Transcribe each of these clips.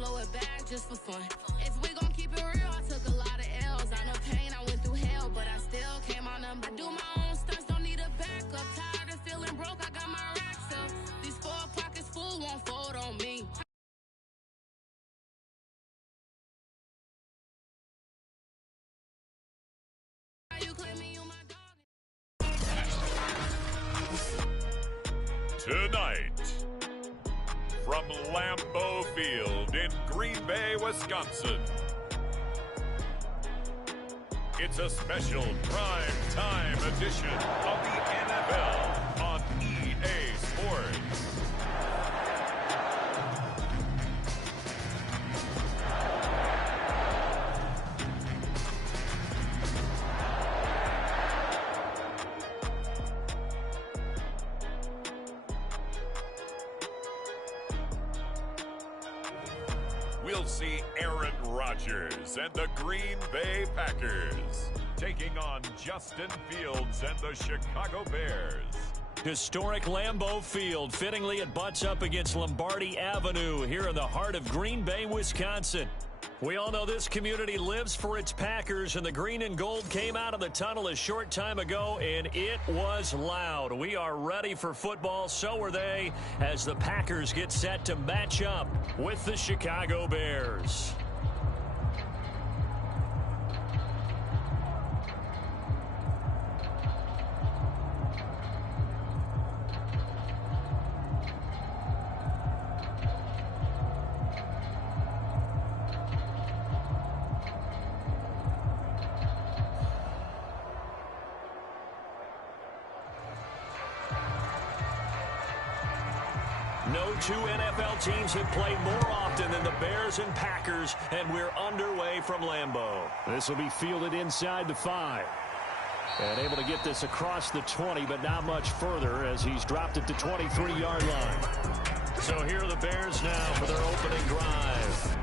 blow it back just for fun. If we gon' keep it real, I took a lot of L's. I know pain, I went through hell, but I still came on them. I do my own stunts, don't need a backup. Tired of feeling broke, I got my racks up. These 4 pockets full won't fold on me. You claim me, you my dog. Tonight, from Lambeau Field in Green Bay, Wisconsin, it's a special prime time edition of the NFL on EA Sports. We'll see Aaron Rodgers and the Green Bay Packers taking on Justin Fields and the Chicago Bears. Historic Lambeau Field. Fittingly, it butts up against Lombardi Avenue here in the heart of Green Bay, Wisconsin. We all know this community lives for its Packers, and the green and gold came out of the tunnel a short time ago, and it was loud. We are ready for football, so are they, as the Packers get set to match up with the Chicago Bears. No two NFL teams have played more often than the Bears and Packers, and we're underway from Lambeau. This will be fielded inside the 5. And able to get this across the 20, but not much further as he's dropped it to 23-yard line. So here are the Bears now for their opening drive.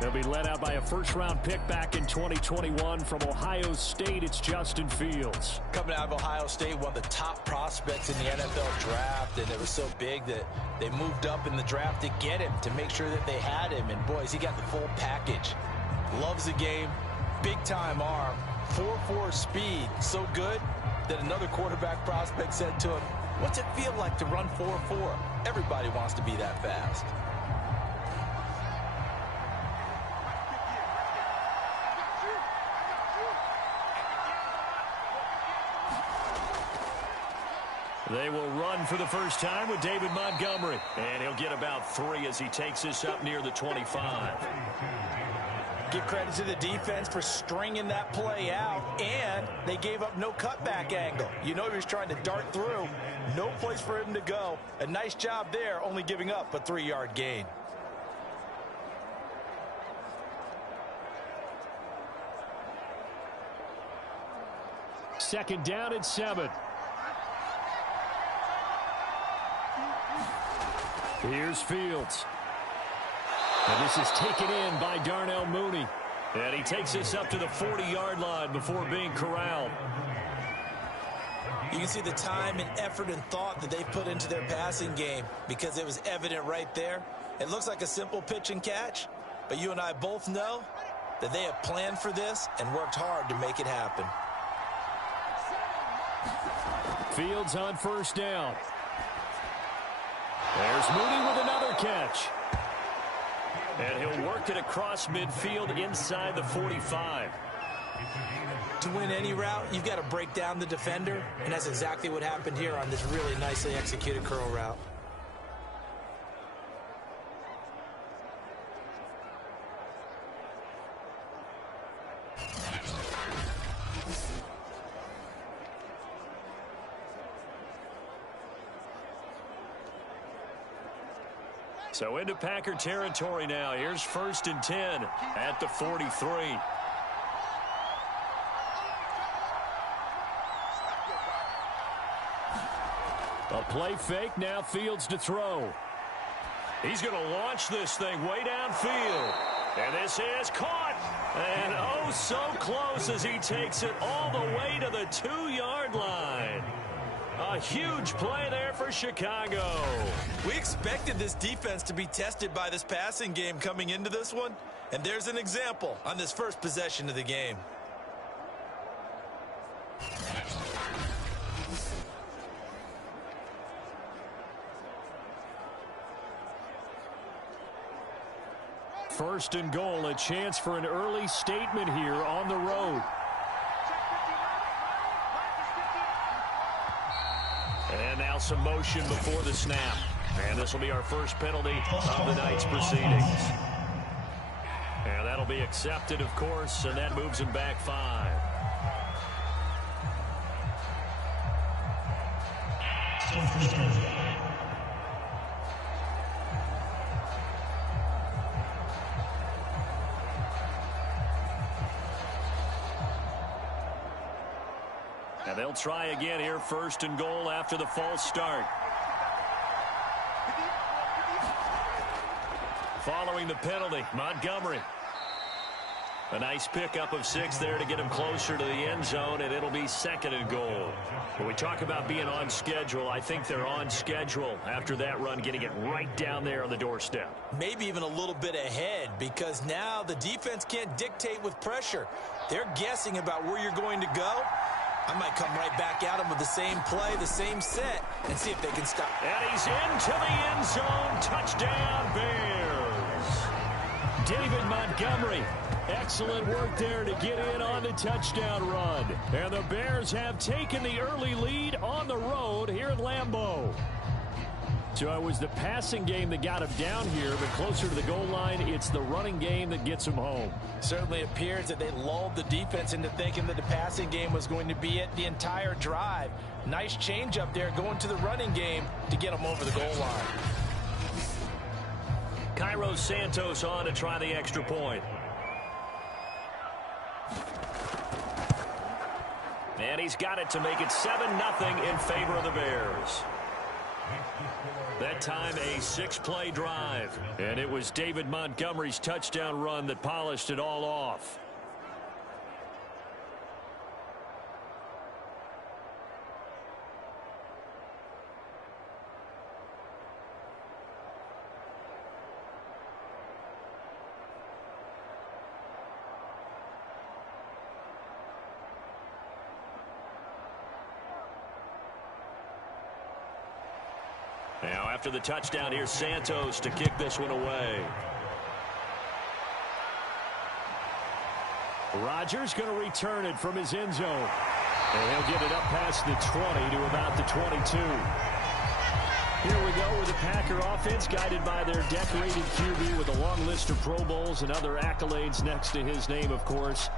They'll be led out by a first-round pick back in 2021 from Ohio State. It's Justin Fields. Coming out of Ohio State, one of the top prospects in the NFL draft, and it was so big that they moved up in the draft to get him, to make sure that they had him. And, boys, he got the full package. Loves the game, big-time arm, 4.4 speed, so good that another quarterback prospect said to him, "What's it feel like to run 4.4? Everybody wants to be that fast." They will run for the first time with David Montgomery. And he'll get about 3 as he takes this up near the 25. Give credit to the defense for stringing that play out, and they gave up no cutback angle. You know he was trying to dart through. No place for him to go. A nice job there, only giving up a 3-yard gain. Second down and 7. Here's Fields. And this is taken in by Darnell Mooney. And he takes this up to the 40-yard line before being corralled. You can see the time and effort and thought that they put into their passing game because it was evident right there. It looks like a simple pitch and catch, but you and I both know that they have planned for this and worked hard to make it happen. Fields on first down. There's Mooney with another catch. And he'll work it across midfield inside the 45. To win any route, you've got to break down the defender, and that's exactly what happened here on this really nicely executed curl route. So into Packer territory now. Here's 1st and 10 at the 43. A play fake, now Fields to throw. He's going to launch this thing way downfield. And this is caught. And oh, so close as he takes it all the way to the 2-yard line. A huge play there for Chicago. We expected this defense to be tested by this passing game coming into this one, and there's an example on this first possession of the game. First and goal, a chance for an early statement here on the road. And now some motion before the snap. And this will be our first penalty of the night's proceedings. And that'll be accepted, of course, and that moves him back 5. And they'll try again here, first and goal after the false start. Following the penalty, Montgomery. A nice pickup of 6 there to get him closer to the end zone, and it'll be second and goal. When we talk about being on schedule, I think they're on schedule after that run, getting it right down there on the doorstep. Maybe even a little bit ahead, because now the defense can't dictate with pressure. They're guessing about where you're going to go. I might come right back at him with the same play, the same set, and see if they can stop. And he's into the end zone. Touchdown, Bears. David Montgomery. Excellent work there to get in on the touchdown run. And the Bears have taken the early lead on the road here at Lambeau. So it was the passing game that got him down here, but closer to the goal line, it's the running game that gets him home. Certainly appears that they lulled the defense into thinking that the passing game was going to be it the entire drive. Nice change up there going to the running game to get them over the goal line. Cairo Santos on to try the extra point. And he's got it to make it 7-0 in favor of the Bears. That time a 6-play drive. And it was David Montgomery's touchdown run that polished it all off. Now after the touchdown, here's Santos to kick this one away. Rodgers going to return it from his end zone. And he'll get it up past the 20 to about the 22. Here we go with the Packer offense guided by their decorated QB with a long list of Pro Bowls and other accolades next to his name, of course.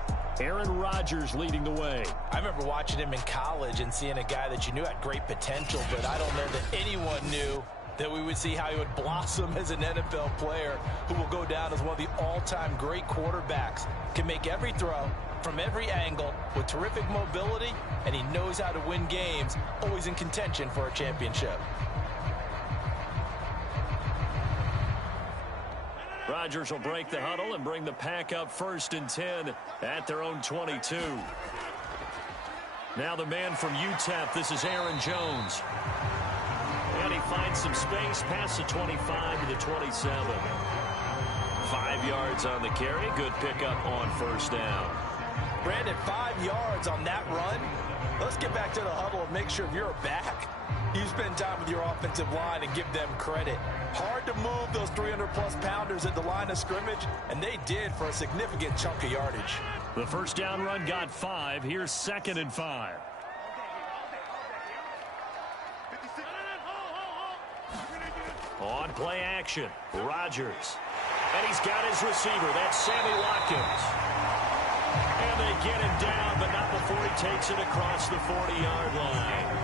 Aaron Rodgers leading the way. I remember watching him in college and seeing a guy that you knew had great potential, but I don't know that anyone knew that we would see how he would blossom as an NFL player who will go down as one of the all-time great quarterbacks. Can make every throw from every angle with terrific mobility, and he knows how to win games, always in contention for a championship. Rodgers will break the huddle and bring the Pack up 1st and 10 at their own 22. Now the man from UTEP, this is Aaron Jones. And he finds some space past the 25 to the 27. 5 yards on the carry. Good pickup on 1st down. Brandon, 5 yards on that run. Let's get back to the huddle and make sure if you're back, you spend time with your offensive line and give them credit. Hard to move those 300-plus pounders at the line of scrimmage, and they did for a significant chunk of yardage. The 1st down run got 5. Here's 2nd and 5. On play action, Rodgers. And he's got his receiver. That's Sammy Watkins. And they get him down, but not before he takes it across the 40-yard line.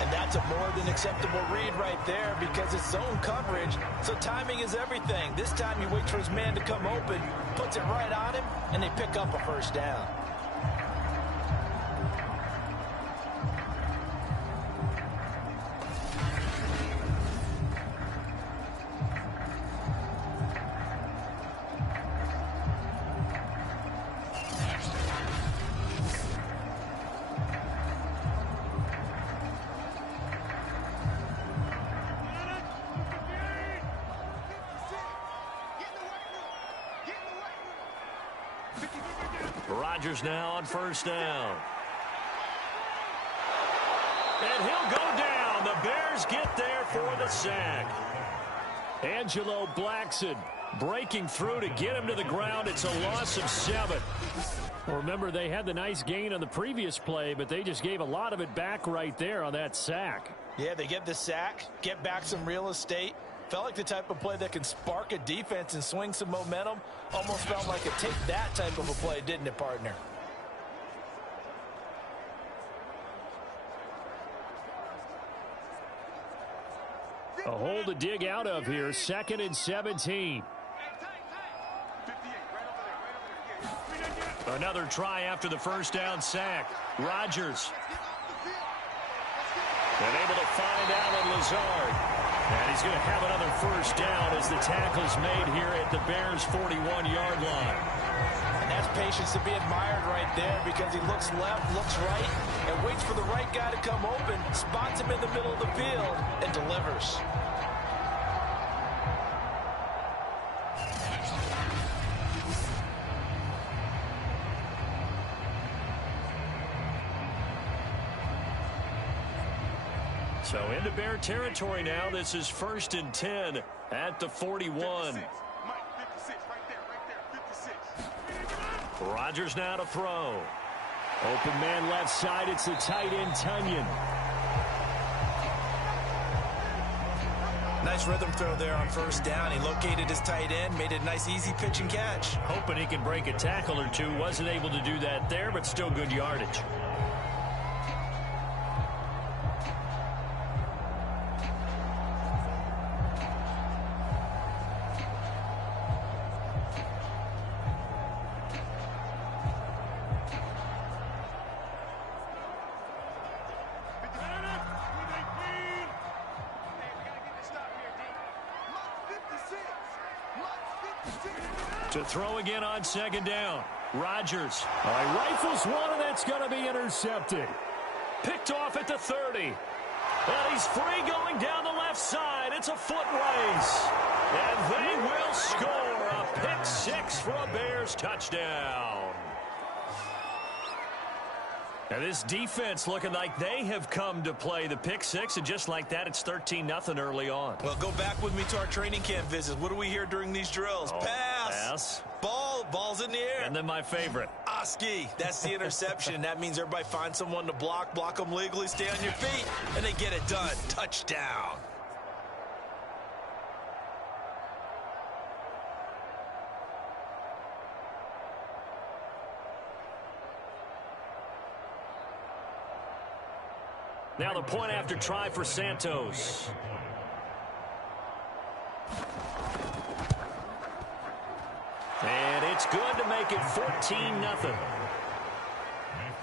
And that's a more than acceptable read right there because it's zone coverage, so timing is everything. This time he waits for his man to come open, puts it right on him, and they pick up a 1st down. Rodgers now on first down. And he'll go down. The Bears get there for the sack. Angelo Blackson breaking through to get him to the ground. It's a loss of 7. Remember, they had the nice gain on the previous play, but they just gave a lot of it back right there on that sack. Yeah, they get the sack, get back some real estate. Felt like the type of play that can spark a defense and swing some momentum. Almost felt like a take that type of a play, didn't it, partner? A hole to dig out of here. 2nd and 17. Another try after the first down sack. Rodgers. And able to find Allen Lazard. And he's going to have another first down as the tackle's made here at the Bears' 41-yard line. And that's patience to be admired right there, because he looks left, looks right, and waits for the right guy to come open, spots him in the middle of the field, and delivers. So into Bear territory now. This is 1st and 10 at the 41. Rodgers now to throw. Open man left side. It's the tight end, Tunyon. Nice rhythm throw there on first down. He located his tight end, made it a nice easy pitch and catch. Hoping he can break a tackle or two. Wasn't able to do that there, but still good yardage. To throw again on 2nd down. Rodgers. Rifles one, and that's going to be intercepted. Picked off at the 30. And he's free going down the left side. It's a foot race. And they will score a pick 6 for a Bears touchdown. And this defense looking like they have come to play the pick 6, and just like that, it's 13-0 early on. Well, go back with me to our training camp visits. What do we hear during these drills? Pass. Ball's in the air. And then my favorite. Oski. That's the interception. That means everybody finds someone to block them legally, stay on your feet, and they get it done. Touchdown. Now the point after try for Santos. And it's good to make it 14-0.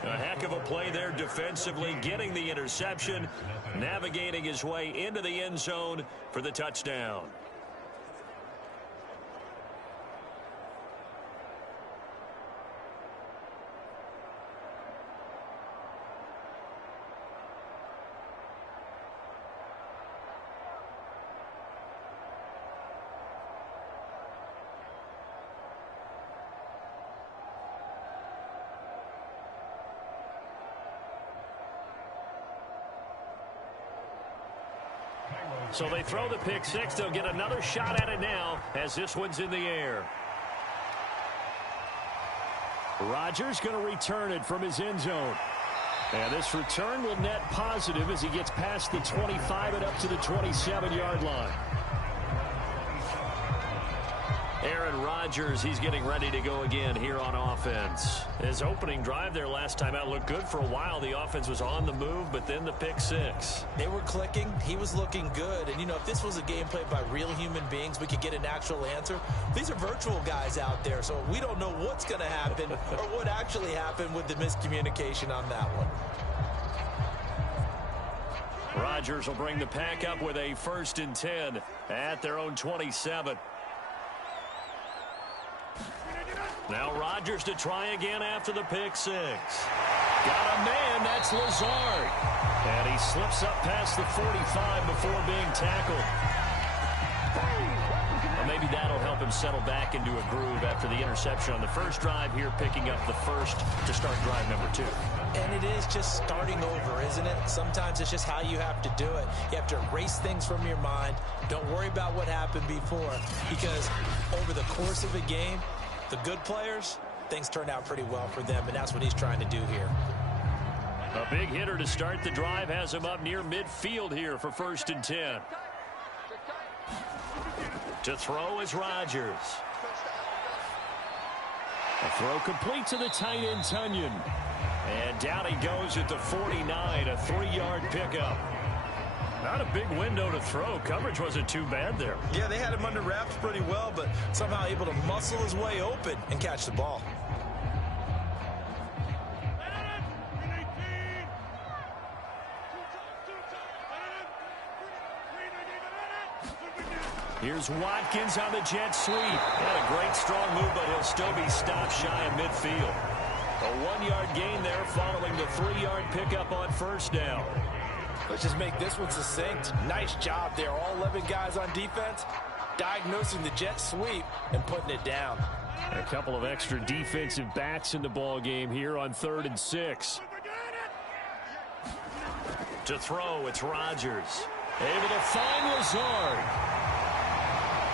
A heck of a play there defensively, getting the interception, navigating his way into the end zone for the touchdown. So they throw the pick 6. They'll get another shot at it now as this one's in the air. Rodgers going to return it from his end zone. And this return will net positive as he gets past the 25 and up to the 27-yard line. Aaron Rodgers, he's getting ready to go again here on offense. His opening drive there last time out looked good for a while. The offense was on the move, but then the pick 6. They were clicking. He was looking good. And, you know, if this was a game played by real human beings, we could get an actual answer. These are virtual guys out there, so we don't know what's going to happen or what actually happened with the miscommunication on that one. Rodgers will bring the pack up with a 1st and 10 at their own 27. Now Rodgers to try again after the pick 6. Got a man, that's Lazard. And he slips up past the 45 before being tackled. Or maybe that'll help him settle back into a groove after the interception on the first drive here, picking up the first to start drive number 2. And it is just starting over, isn't it? Sometimes it's just how you have to do it. You have to erase things from your mind. Don't worry about what happened before, because over the course of a game, the good players, things turn out pretty well for them, and that's what he's trying to do here. A big hitter to start the drive has him up near midfield here for 1st and 10. To throw is Rodgers. A throw complete to the tight end, Tunyon. And down he goes at the 49, a 3-yard pickup. Not a big window to throw. Coverage wasn't too bad there. Yeah, they had him under wraps pretty well, but somehow able to muscle his way open and catch the ball. Here's Watkins on the jet sweep. And a great strong move, but he'll still be stopped shy of midfield. A 1-yard gain there following the 3-yard pickup on 1st down. Let's just make this one succinct. Nice job there. All 11 guys on defense diagnosing the jet sweep and putting it down. A couple of extra defensive backs in the ball game here on 3rd and 6. To throw, it's Rodgers. Able to find Lazard.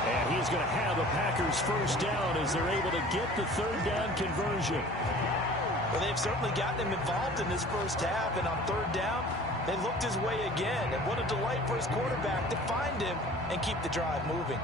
And he's going to have a Packers 1st down as they're able to get the 3rd down conversion. Well, they've certainly gotten him involved in this first half, and on 3rd down, they looked his way again. And what a delight for his quarterback to find him and keep the drive moving.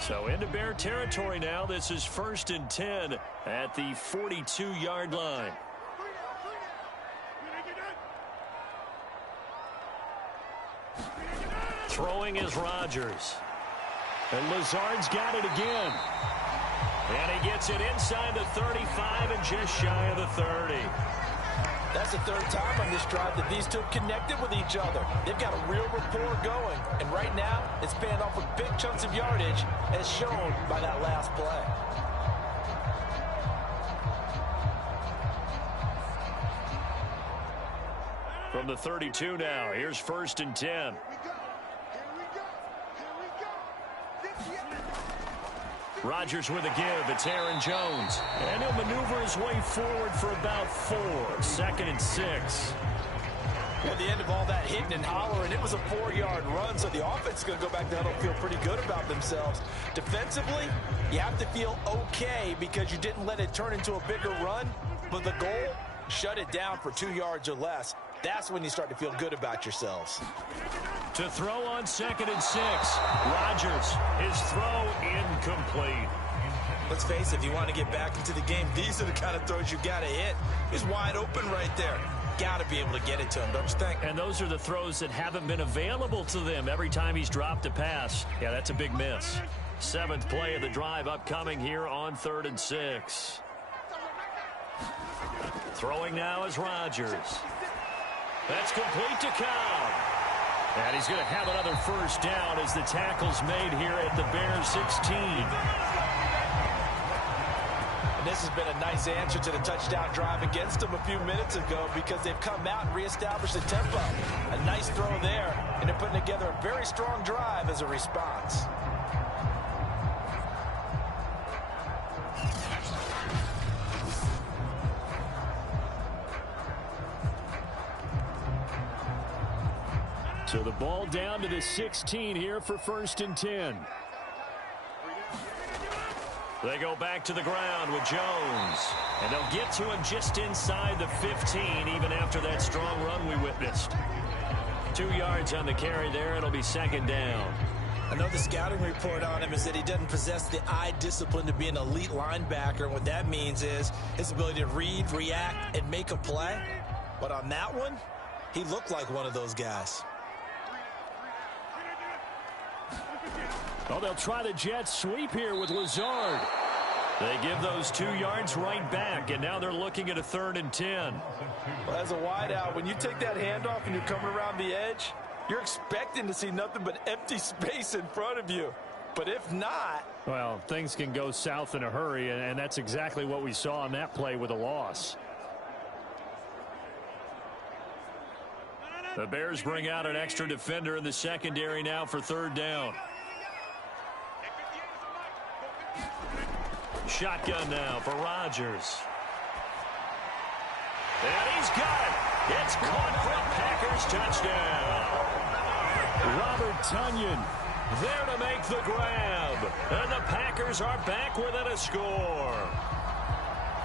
So into Bear territory now. This is 1st and 10 at the 42-yard line. Throwing is Rodgers. And Lazard's got it again. And he gets it inside the 35 and just shy of the 30. That's the 3rd time on this drive that these two connected with each other. They've got a real rapport going. And right now, it's paying off with big chunks of yardage, as shown by that last play. From the 32 now, here's 1st and 10. Rodgers with a give. It's Aaron Jones. And he'll maneuver his way forward for about 4. 2nd and 6. At the end of all that hitting and hollering, it was a 4-yard run, so the offense is going to go back down and feel pretty good about themselves. Defensively, you have to feel okay because you didn't let it turn into a bigger run, but the goal, shut it down for 2 yards or less. That's when you start to feel good about yourselves. To throw on 2nd and 6. Rodgers, his throw incomplete. Let's face it, if you want to get back into the game, these are the kind of throws you got to hit. He's wide open right there. Got to be able to get it to him, don't you think? And those are the throws that haven't been available to them every time he's dropped a pass. Yeah, that's a big miss. 7th play of the drive upcoming here on 3rd and 6. Throwing now is Rodgers. That's complete to Cobb. And he's going to have another 1st down as the tackle's made here at the Bears 16. And this has been a nice answer to the touchdown drive against them a few minutes ago because they've come out and reestablished the tempo. A nice throw there, and they're putting together a very strong drive as a response. So the ball down to the 16 here for 1st and 10. They go back to the ground with Jones. And they'll get to him just inside the 15, even after that strong run we witnessed. 2 yards on the carry there. It'll be 2nd down. I know the scouting report on him is that he doesn't possess the eye discipline to be an elite linebacker. And what that means is his ability to read, react, and make a play. But on that one, he looked like one of those guys. Well, they'll try the jet sweep here with Lazard. They give those 2 yards right back, and now they're looking at a 3rd and 10. Well, as a wideout, when you take that handoff and you're coming around the edge, you're expecting to see nothing but empty space in front of you. But if not... Well, things can go south in a hurry, and that's exactly what we saw on that play with a loss. The Bears bring out an extra defender in the secondary now for 3rd down. Shotgun now for Rodgers. And he's got it. It's caught for a Packers touchdown. Robert Tonyan there to make the grab. And the Packers are back within a score.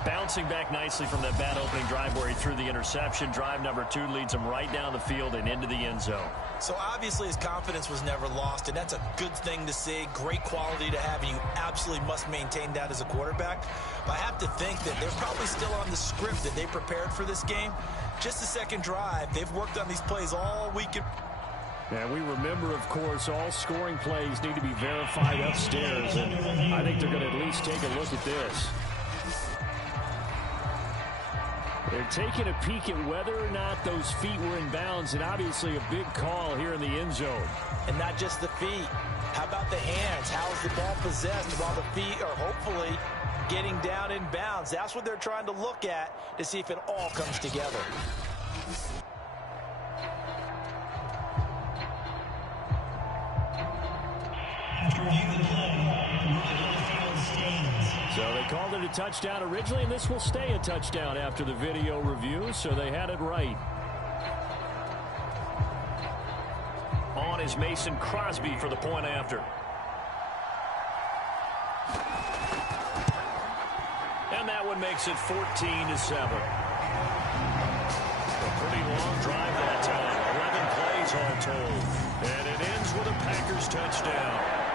Bouncing back nicely from that bad opening drive where he threw the interception. Drive number 2 leads him right down the field and into the end zone. So obviously his confidence was never lost, and that's a good thing to see. Great quality to have, and you absolutely must maintain that as a quarterback. But I have to think that they're probably still on the script that they prepared for this game. Just the second drive. They've worked on these plays all weekend. And we remember, of course, all scoring plays need to be verified upstairs, and I think they're going to at least take a look at this. They're taking a peek at whether or not those feet were in bounds, and obviously a big call here in the end zone. And not just the feet. How about the hands? How is the ball possessed while the feet are hopefully getting down in bounds? That's what they're trying to look at to see if it all comes together. After reviewing the play, so they called it a touchdown originally, and this will stay a touchdown after the video review, so they had it right. On is Mason Crosby for the point after. And that one makes it 14-7. A pretty long drive that time, 11 plays all told. And it ends with a Packers touchdown.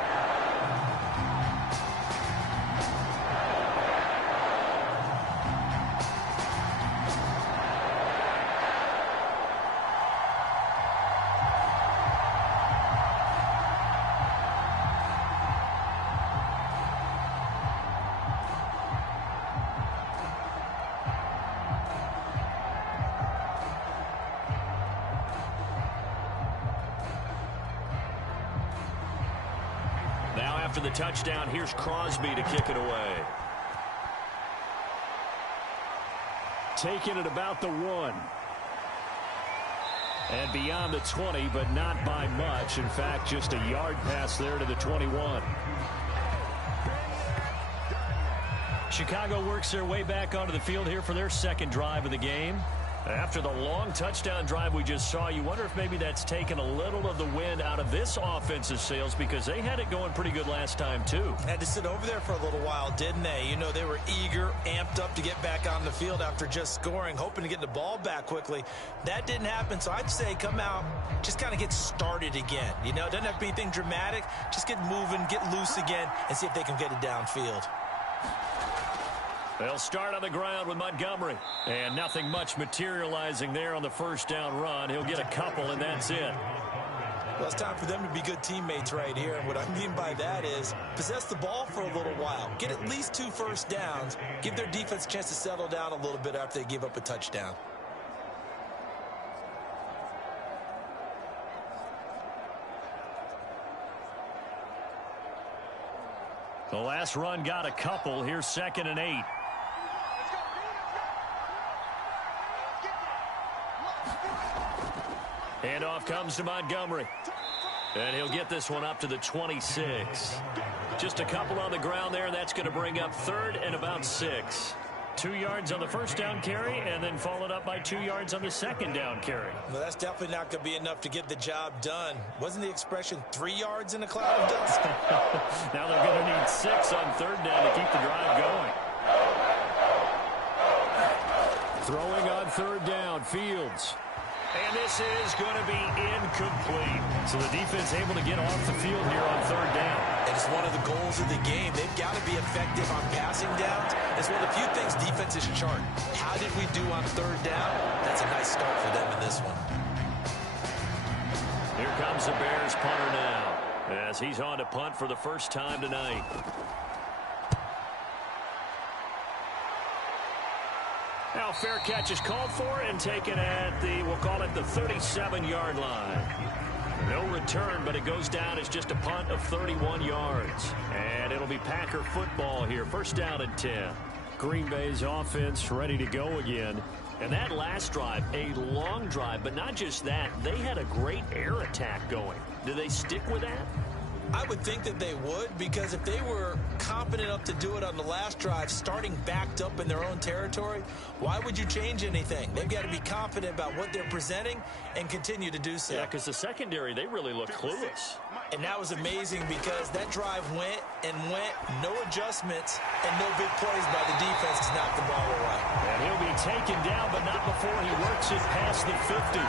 After the touchdown, here's Crosby to kick it away. Taking it about the 1. And beyond the 20, but not by much. In fact, just a yard pass there to the 21. Chicago works their way back onto the field here for their second drive of the game. After the long touchdown drive we just saw, you wonder if maybe that's taken a little of the wind out of this offensive sails, because they had it going pretty good last time too. Had to sit over there for a little while, didn't they? You know, they were eager, amped up to get back on the field after just scoring, hoping to get the ball back quickly. That didn't happen, so I'd say come out, just kind of get started again. You know, it doesn't have to be anything dramatic. Just get moving, get loose again, and see if they can get it downfield. They'll start on the ground with Montgomery. And nothing much materializing there on the first down run. He'll get a couple, and that's it. Well, it's time for them to be good teammates right here. And what I mean by that is possess the ball for a little while. Get at least 2 first downs. Give their defense a chance to settle down a little bit after they give up a touchdown. The last run got a couple. Here's 2nd and 8. Handoff comes to Montgomery. And he'll get this one up to the 26. Just a couple on the ground there, and that's going to bring up 3rd and about 6. 2 yards on the first down carry, and then followed up by 2 yards on the second down carry. Well, that's definitely not going to be enough to get the job done. Wasn't the expression 3 yards in a cloud of dust? Now they're going to need 6 on 3rd down to keep the drive going. Throwing on 3rd down, Fields. And this is going to be incomplete. So the defense able to get off the field here on 3rd down. And it's one of the goals of the game. They've got to be effective on passing downs. It's one of the few things defenses chart. How did we do on 3rd down? That's a nice start for them in this one. Here comes the Bears punter now, as he's on to punt for the first time tonight. Now fair catch is called for and taken at we'll call it the 37-yard line. No return, but it goes down as just a punt of 31 yards. And it'll be Packer football here. First down and 10. Green Bay's offense ready to go again. And that last drive, a long drive, but not just that. They had a great air attack going. Do they stick with that? I would think that they would, because if they were confident enough to do it on the last drive, starting backed up in their own territory, why would you change anything? They've got to be confident about what they're presenting and continue to do so. Yeah, because the secondary, they really look clueless. And that was amazing because that drive went and went, no adjustments, and no big plays by the defense to knock the ball away. And he'll be taken down, but not before he works it past the 50.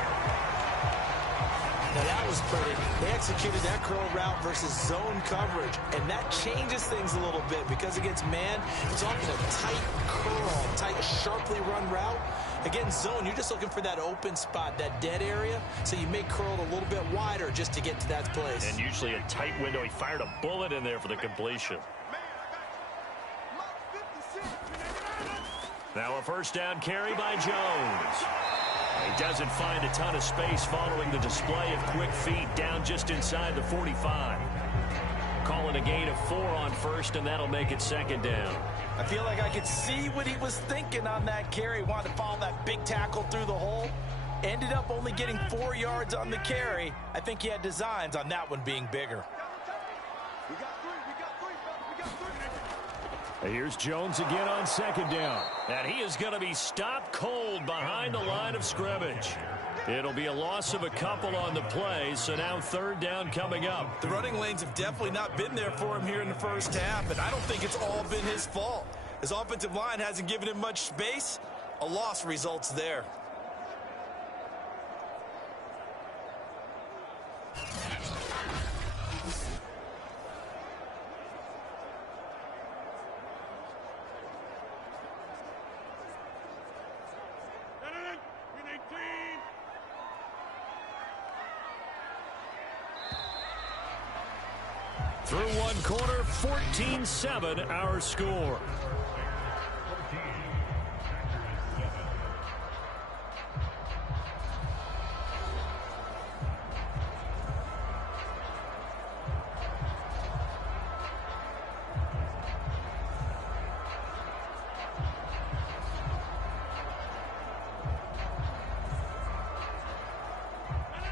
Now that was pretty. They executed that curl route versus zone coverage, and that changes things a little bit because against man, it's often a tight curl, tight, sharply run route. Against zone, you're just looking for that open spot, that dead area, so you may curl it a little bit wider just to get to that place. And usually a tight window. He fired a bullet in there for the completion. Now a first down carry by Jones. He doesn't find a ton of space following the display of quick feet down just inside the 45. Calling a gain of 4 on first, and that'll make it second down. I feel like I could see what he was thinking on that carry. Wanted to follow that big tackle through the hole. Ended up only getting 4 yards on the carry. I think he had designs on that one being bigger. Here's Jones again on second down. And he is going to be stopped cold behind the line of scrimmage. It'll be a loss of a couple on the play, so now third down coming up. The running lanes have definitely not been there for him here in the first half, and I don't think it's all been his fault. His offensive line hasn't given him much space. A loss results there. Through one quarter, 14-7 our score.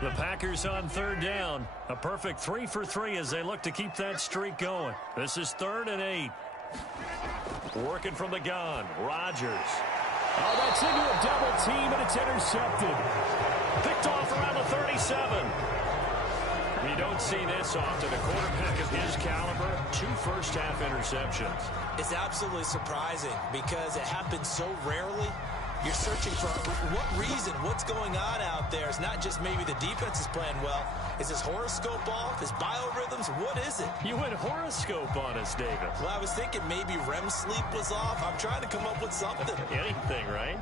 The Packers on third down. A perfect 3 for 3 as they look to keep that streak going. This is 3rd and 8. Working from the gun. Rodgers. Oh, that's into a double team, and it's intercepted. Picked off around the 37. You don't see this often. A quarterback of his caliber, 2 first-half interceptions. It's absolutely surprising because it happens so rarely. You're searching for what reason, what's going on out there. It's not just maybe the defense is playing well. Is his horoscope off? His biorhythms? What is it? You went horoscope on us, David. Well, I was thinking maybe REM sleep was off. I'm trying to come up with something. Anything, right?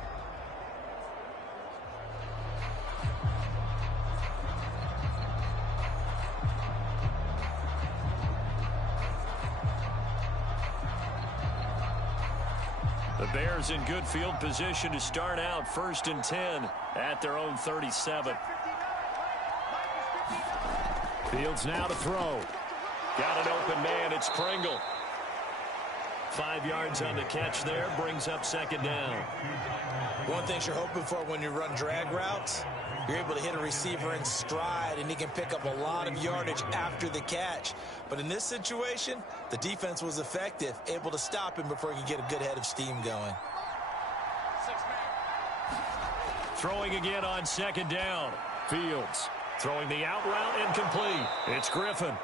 The Bears in good field position to start out 1st and 10 at their own 37. Fields now to throw. Got an open man. It's Pringle. 5 yards on the catch there. Brings up second down. One thing you're hoping for when you run drag routes, you're able to hit a receiver in stride, and he can pick up a lot of yardage after the catch. But in this situation, the defense was effective, able to stop him before he could get a good head of steam going. Throwing again on second down. Fields throwing the out route incomplete. It's Griffin.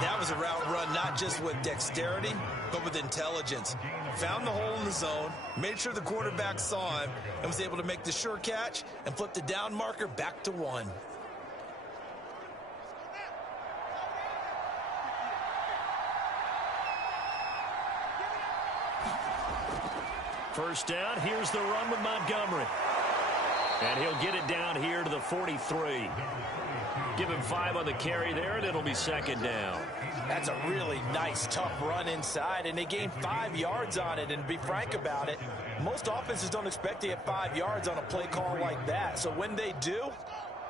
That was a route run not just with dexterity, but with intelligence. Found the hole in the zone, made sure the quarterback saw him, and was able to make the sure catch and flip the down marker back to 1. First down, here's the run with Montgomery. And he'll get it down here to the 43. Give him 5 on the carry there, and it'll be second down. That's a really nice, tough run inside, and they gained 5 yards on it. And to be frank about it, most offenses don't expect to get 5 yards on a play call like that. So when they do,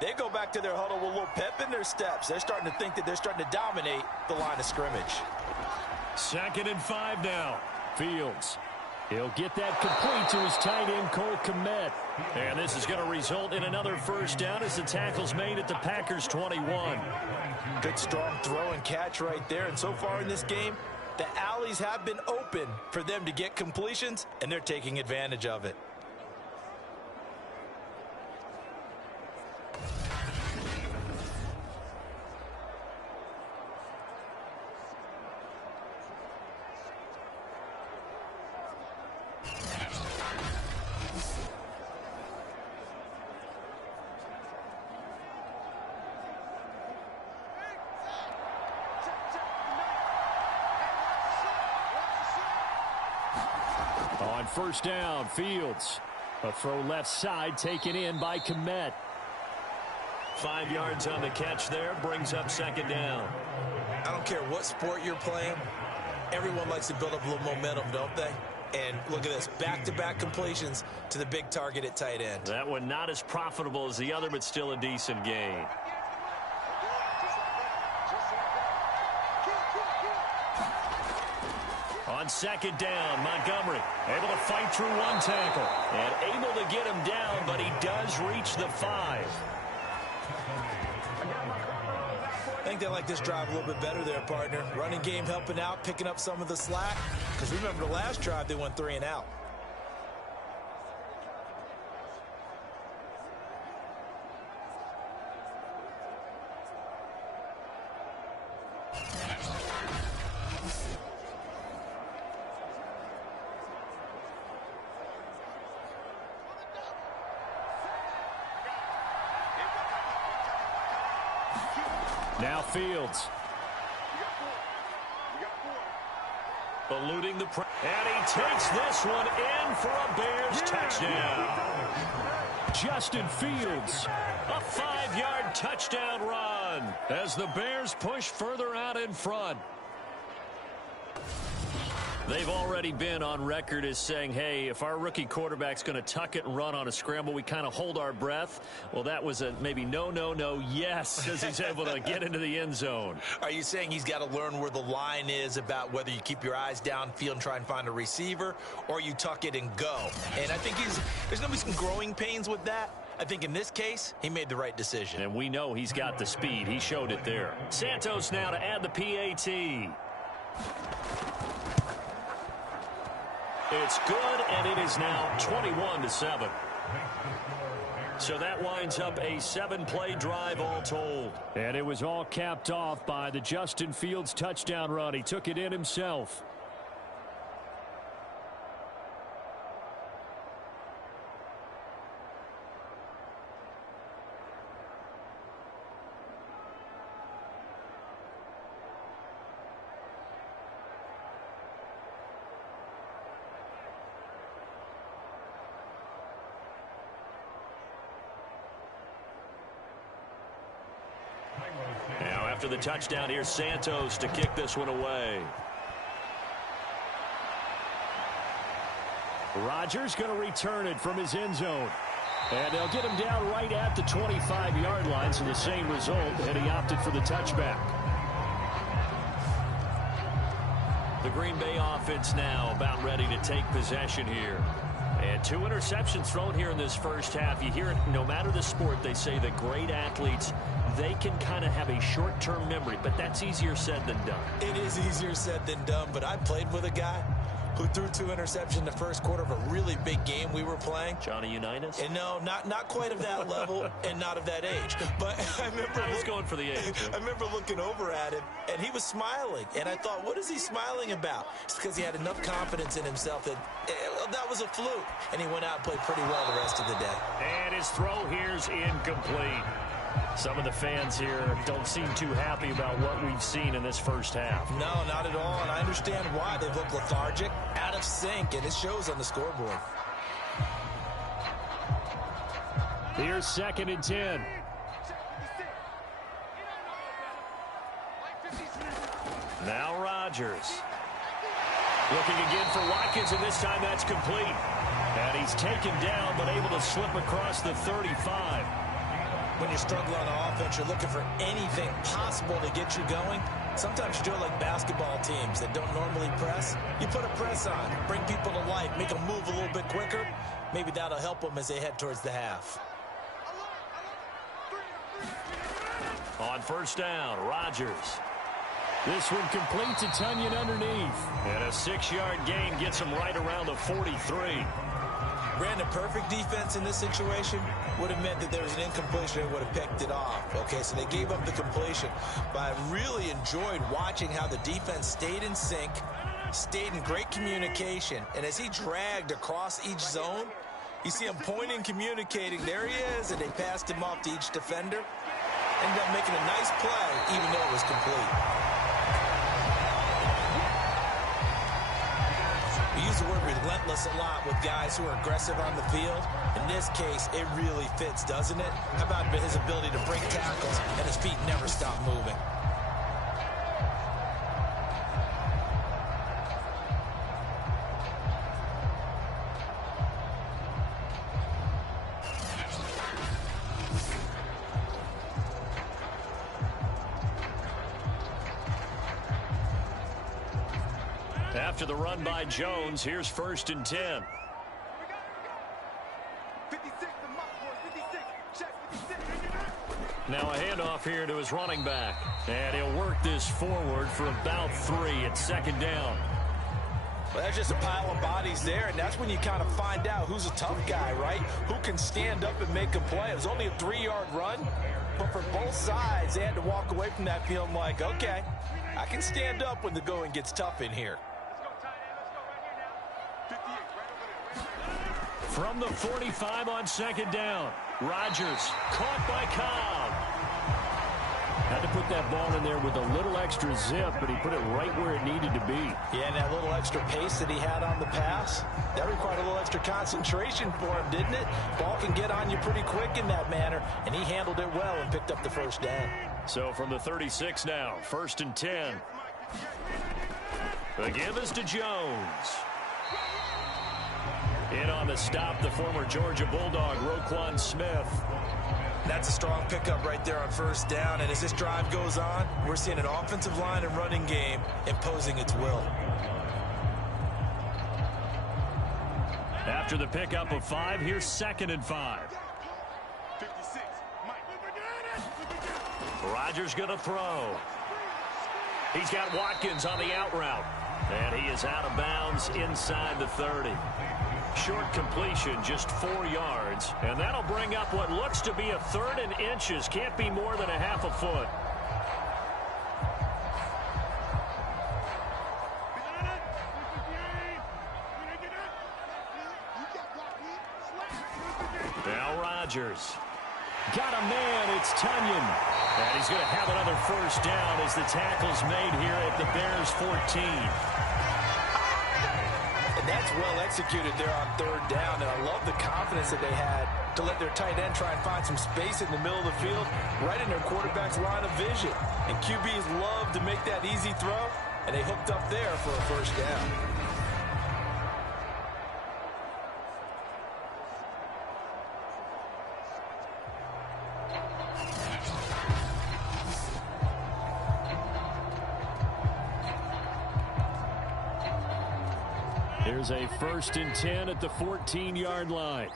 they go back to their huddle with a little pep in their steps. They're starting to think that they're starting to dominate the line of scrimmage. 2nd and 5 now. Fields. He'll get that complete to his tight end, Cole Kmet. And this is going to result in another first down as the tackle's made at the Packers' 21. Good, strong throw and catch right there. And so far in this game, the alleys have been open for them to get completions, and they're taking advantage of it. On first down, Fields. A throw left side taken in by Kmet. 5 yards on the catch there, brings up second down. I don't care what sport you're playing. Everyone likes to build up a little momentum, don't they? And look at this, back-to-back completions to the big target at tight end. That one not as profitable as the other, but still a decent gain. On second down, Montgomery able to fight through one tackle and able to get him down, but he does reach the 5. I think they like this drive a little bit better there, partner. Running game helping out, picking up some of the slack. Because remember the last drive, they went 3 and out. Now Fields. Eluding the pressure. And he takes this one in for a Bears touchdown. Justin Fields. A 5-yard touchdown run as the Bears push further out in front. They've already been on record as saying, hey, if our rookie quarterback's going to tuck it and run on a scramble, we kind of hold our breath. Well, that was a maybe no, yes, as he's able to get into the end zone. Are you saying he's got to learn where the line is about whether you keep your eyes downfield and try and find a receiver, or you tuck it and go? And I think there's going to be some growing pains with that. I think in this case, he made the right decision. And we know he's got the speed. He showed it there. Santos now to add the PAT. It's good, and it is now 21-7. So that winds up a 7-play drive all told. And it was all capped off by the Justin Fields touchdown run. He took it in himself. Now after the touchdown, here's Santos to kick this one away. Rodgers going to return it from his end zone. And they'll get him down right at the 25-yard line, so the same result, and he opted for the touchback. The Green Bay offense now about ready to take possession here. And 2 interceptions thrown here in this first half. You hear it, no matter the sport, they say that great athletes, they can kind of have a short-term memory, but that's easier said than done. It is easier said than done, but I played with a guy who threw 2 interceptions in the first quarter of a really big game we were playing. Johnny Unitas? And no, not quite of that level and not of that age. But I remember I was going for the age. I remember looking over at him, and he was smiling. And I thought, what is he smiling about? It's because he had enough confidence in himself that that was a fluke. And he went out and played pretty well the rest of the day. And his throw here's incomplete. Some of the fans here don't seem too happy about what we've seen in this first half. No, not at all, and I understand why. They look lethargic, out of sync, and it shows on the scoreboard. Here's 2nd and 10. Now Rodgers. Looking again for Watkins, and this time that's complete. And he's taken down, but able to slip across the 35. When you're struggling on offense, you're looking for anything possible to get you going. Sometimes you do it like basketball teams that don't normally press. You put a press on, bring people to life, make them move a little bit quicker. Maybe that'll help them as they head towards the half. On 1st down, Rodgers. This one complete to Tunyon underneath. And a 6-yard gain gets him right around the 43. Brandon, perfect defense in this situation would have meant that there was an incompletion and would have picked it off. Okay, so they gave up the completion. But I really enjoyed watching how the defense stayed in sync, stayed in great communication. And as he dragged across each zone, you see him pointing, communicating. There he is, and they passed him off to each defender. Ended up making a nice play, even though it was complete. We use the word relentless a lot with guys who are aggressive on the field. In this case, it really fits, doesn't it? How about his ability to break tackles and his feet never stop moving? After the run by Jones, here's 1st and 10. Now a handoff here to his running back. And he'll work this forward for about 3 at 2nd down. Well, that's just a pile of bodies there, and that's when you kind of find out who's a tough guy, right? Who can stand up and make a play. It was only a 3-yard run, but for both sides, they had to walk away from that feeling like, okay, I can stand up when the going gets tough in here. From the 45 on 2nd down, Rodgers caught by Cobb. Had to put that ball in there with a little extra zip, but he put it right where it needed to be. Yeah, and that little extra pace that he had on the pass, that required a little extra concentration for him, didn't it? Ball can get on you pretty quick in that manner, and he handled it well and picked up the 1st down. So from the 36 now, 1st and 10. The give is to Jones. In on the stop, the former Georgia Bulldog, Roquan Smith. That's a strong pickup right there on 1st down, and as this drive goes on, we're seeing an offensive line and running game imposing its will. After the pickup of 5, here's 2nd and 5. Rodgers going to throw. He's got Watkins on the out route, and he is out of bounds inside the 30. Short completion, just 4 yards. And that'll bring up what looks to be a 3rd and inches. Can't be more than a half a foot. Now Rodgers. Got a man, it's Tunyon. And he's going to have another 1st down as the tackle's made here at the Bears 14. That's well executed there on 3rd down, and I love the confidence that they had to let their tight end try and find some space in the middle of the field, right in their quarterback's line of vision. And QBs love to make that easy throw, and they hooked up there for a 1st down. Here's a 1st and 10 at the 14-yard line.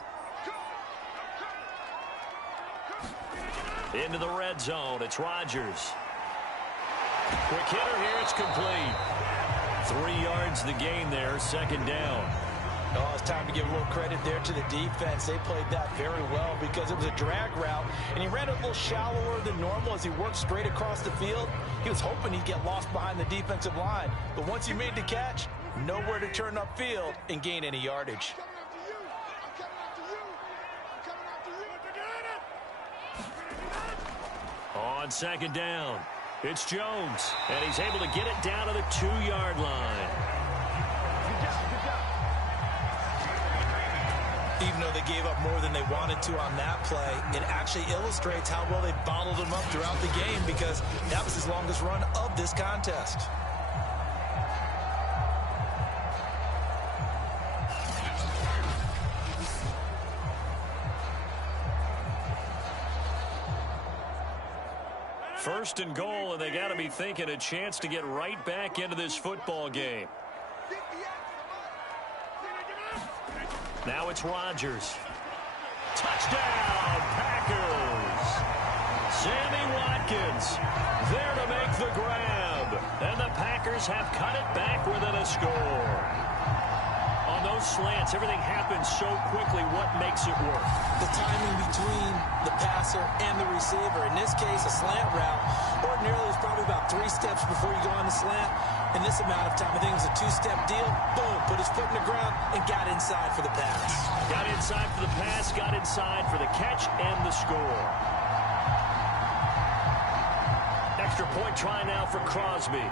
Into the red zone, it's Rodgers. Quick hitter here, it's complete. 3 yards the gain there, 2nd down. Oh, it's time to give a little credit there to the defense. They played that very well because it was a drag route, and he ran a little shallower than normal as he worked straight across the field. He was hoping he'd get lost behind the defensive line, but once he made the catch, nowhere to turn upfield and gain any yardage. On 2nd down, it's Jones, and he's able to get it down to the 2-yard line. Even though they they gave up more than they wanted to on that play. It actually illustrates how well they bottled them up throughout the game because that was his longest run of this contest. First and goal, and they got to be thinking a chance to get right back into this football game. Now it's Rodgers. Touchdown, Packers! Sammy Watkins there to make the grab. And the Packers have cut it back within a score. On those slants, everything happens so quickly. What makes it work? The timing between the passer and the receiver. In this case, a slant route. Ordinarily, it's probably about 3 steps before you go on the slant. In this amount of time, I think it was a 2-step deal. Boom, put his foot in the ground and got inside for the pass. Got inside for the pass, got inside for the catch and the score. Extra point try now for Crosby.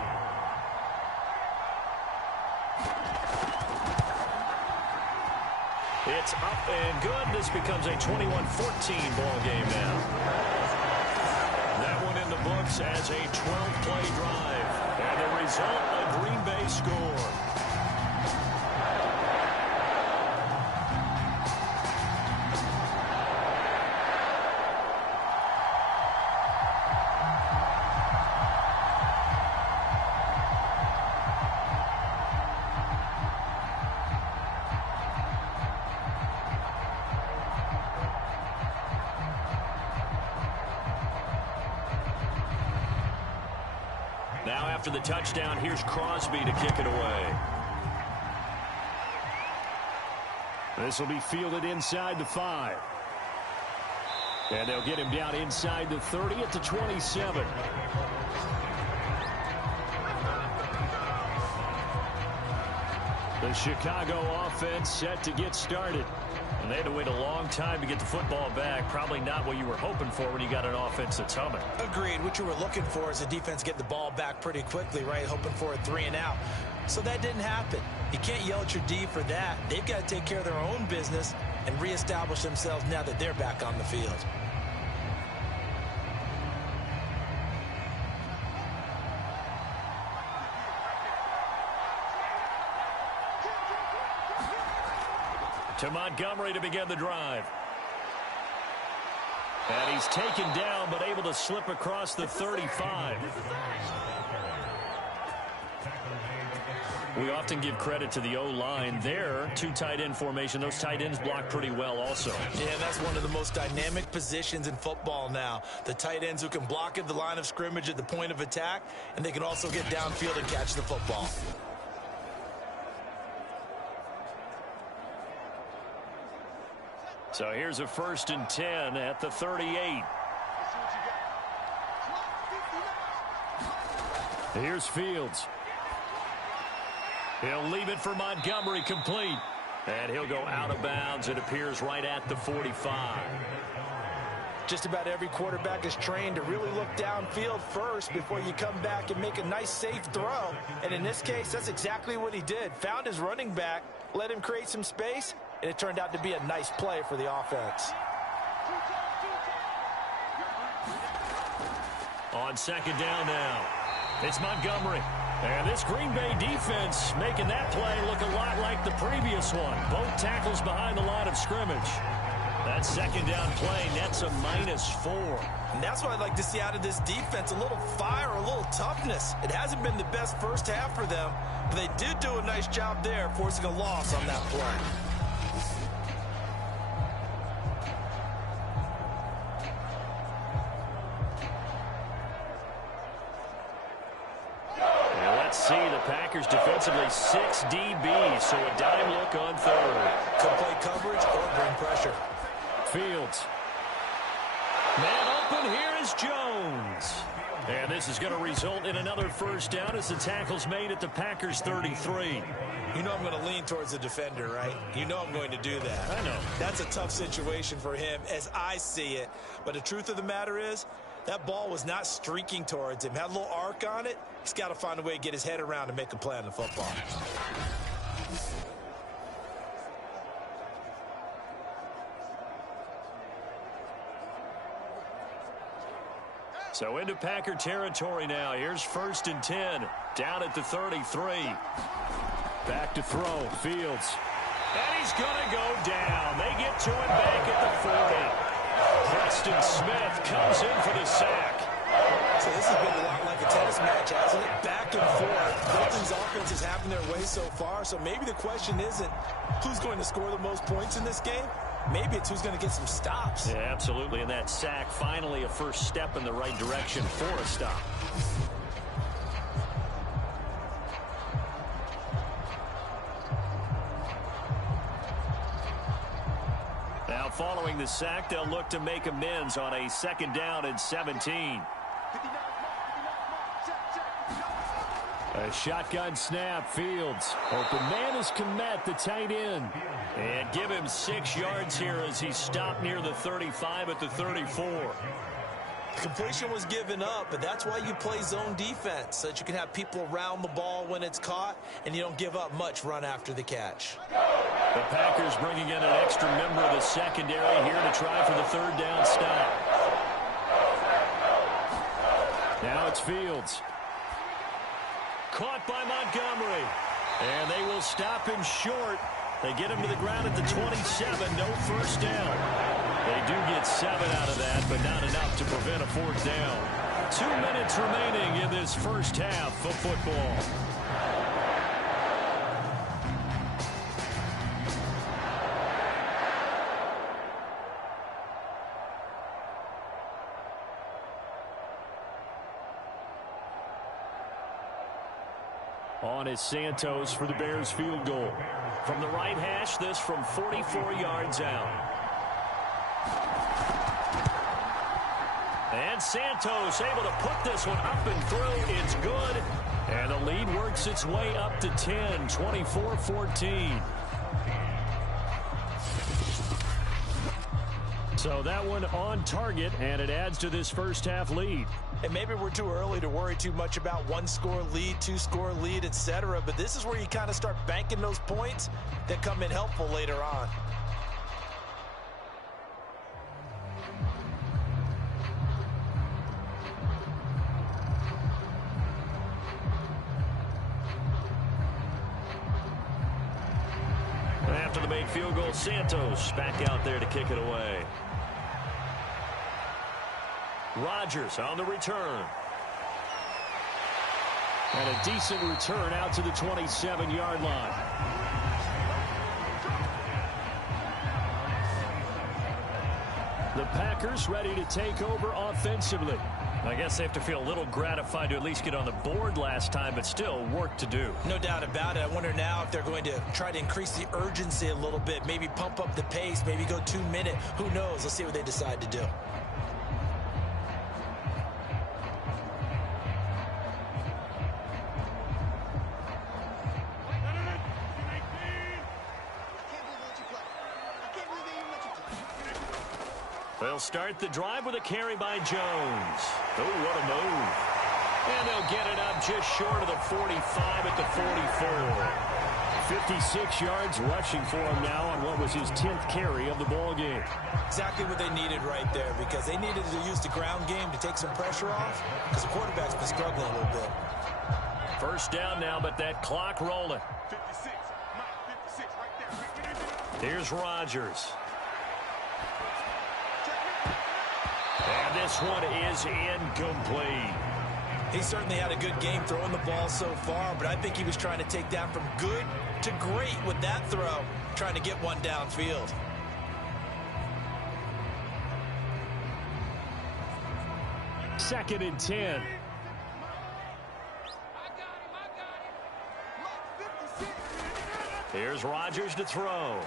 It's up and good. This becomes a 21-14 ball game now. That one in the books as a 12-play drive. And the result, a Green Bay score. Now after the touchdown, here's Crosby to kick it away. This will be fielded inside the 5. And they'll get him down inside the 30 at the 27. The Chicago offense set to get started. And they had to wait a long time to get the football back. Probably not what you were hoping for when you got an offense that's humming. Agreed. What you were looking for is a defense get the ball back pretty quickly, right? Hoping for a 3 and out. So that didn't happen. You can't yell at your D for that. They've got to take care of their own business and reestablish themselves now that they're back on the field. To Montgomery to begin the drive. And he's taken down, but able to slip across the 35. We often give credit to the O-line there. 2 tight end formation. Those tight ends block pretty well also. Yeah, that's one of the most dynamic positions in football now. The tight ends who can block at the line of scrimmage at the point of attack, and they can also get downfield and catch the football. So here's a 1st and 10 at the 38. Here's Fields. He'll leave it for Montgomery, complete. And he'll go out of bounds. It appears right at the 45. Just about every quarterback is trained to really look downfield first before you come back and make a nice, safe throw. And in this case, that's exactly what he did. Found his running back, let him create some space, and it turned out to be a nice play for the offense. On 2nd down now, it's Montgomery. And this Green Bay defense making that play look a lot like the previous one. Both tackles behind the line of scrimmage. That 2nd down play nets a -4. And that's what I'd like to see out of this defense, a little fire, a little toughness. It hasn't been the best first half for them, but they did do a nice job there, forcing a loss on that play. Let's see, the Packers defensively 6 DBs, so a dime look on 3rd. Could play coverage or bring pressure. Fields. Man open, here is Jones. And this is going to result in another 1st down as the tackle's made at the Packers 33. You know I'm going to lean towards the defender, right? You know I'm going to do that. I know. That's a tough situation for him as I see it. But the truth of the matter is, that ball was not streaking towards him. Had a little arc on it. He's got to find a way to get his head around and make a play on the football. So into Packer territory now. Here's 1st and 10. Down at the 33. Back to throw. Fields. And he's going to go down. They get to him back at the 40. Preston Smith comes in for the sack. So this has been a lot like a tennis match, hasn't it? Back and forth. Both these offenses having their way so far. So maybe the question isn't who's going to score the most points in this game. Maybe it's who's going to get some stops. Yeah, absolutely. And that sack, finally a first step in the right direction for a stop. Now following the sack, they'll look to make amends on a 2nd down and 17. A shotgun snap. Fields. Open man is Komet, the tight end. And give him 6 yards here as he stopped near the 35 at the 34. The completion was given up, but that's why you play zone defense, so that you can have people around the ball when it's caught, and you don't give up much run after the catch. The Packers bringing in an extra member of the secondary here to try for the 3rd down stop. Now it's Fields. Caught by Montgomery. And they will stop him short. They get him to the ground at the 27. No first down. They do get 7 out of that, but not enough to prevent a 4th down. 2 minutes remaining in this first half of football. On is Santos for the Bears field goal. From the right hash, this from 44 yards out. And Santos able to put this one up and through. It's good. And the lead works its way up to 10, 24-14. So that one on target, and it adds to this first half lead. And maybe we're too early to worry too much about 1-score lead, 2-score lead, etc. But this is where you kind of start banking those points that come in helpful later on. And after the made field goal, Santos back out there to kick it away. Rodgers on the return. And a decent return out to the 27-yard line. The Packers ready to take over offensively. I guess they have to feel a little gratified to at least get on the board last time, but still work to do. No doubt about it. I wonder now if they're going to try to increase the urgency a little bit, maybe pump up the pace, maybe go 2-minute. Who knows? Let's see what they decide to do. They'll start the drive with a carry by Jones. Oh, what a move. And they'll get it up just short of the 45 at the 44. 56 yards rushing for him now on what was his 10th carry of the ball game. Exactly what they needed right there, because they needed to use the ground game to take some pressure off, because the quarterback's been struggling a little bit. First down now, but that clock rolling. 56 right there. Here's Rodgers. And this one is incomplete. He certainly had a good game throwing the ball so far, but I think he was trying to take that from good to great with that throw, trying to get one downfield. Second and 10. Here's Rodgers to throw.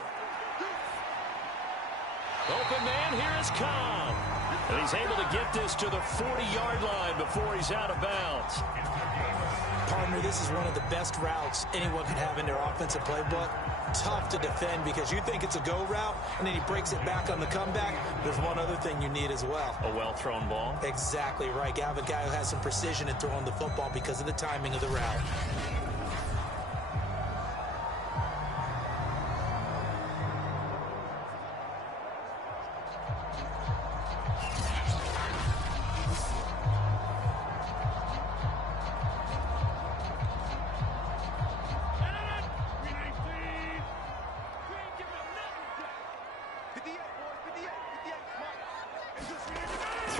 Open man, here is Cobb. And he's able to get this to the 40-yard line before he's out of bounds. Partner, this is one of the best routes anyone could have in their offensive playbook. Tough to defend because you think it's a go route, and then he breaks it back on the comeback. There's one other thing you need as well. A well-thrown ball. Exactly right. You have a guy who has some precision in throwing the football because of the timing of the route.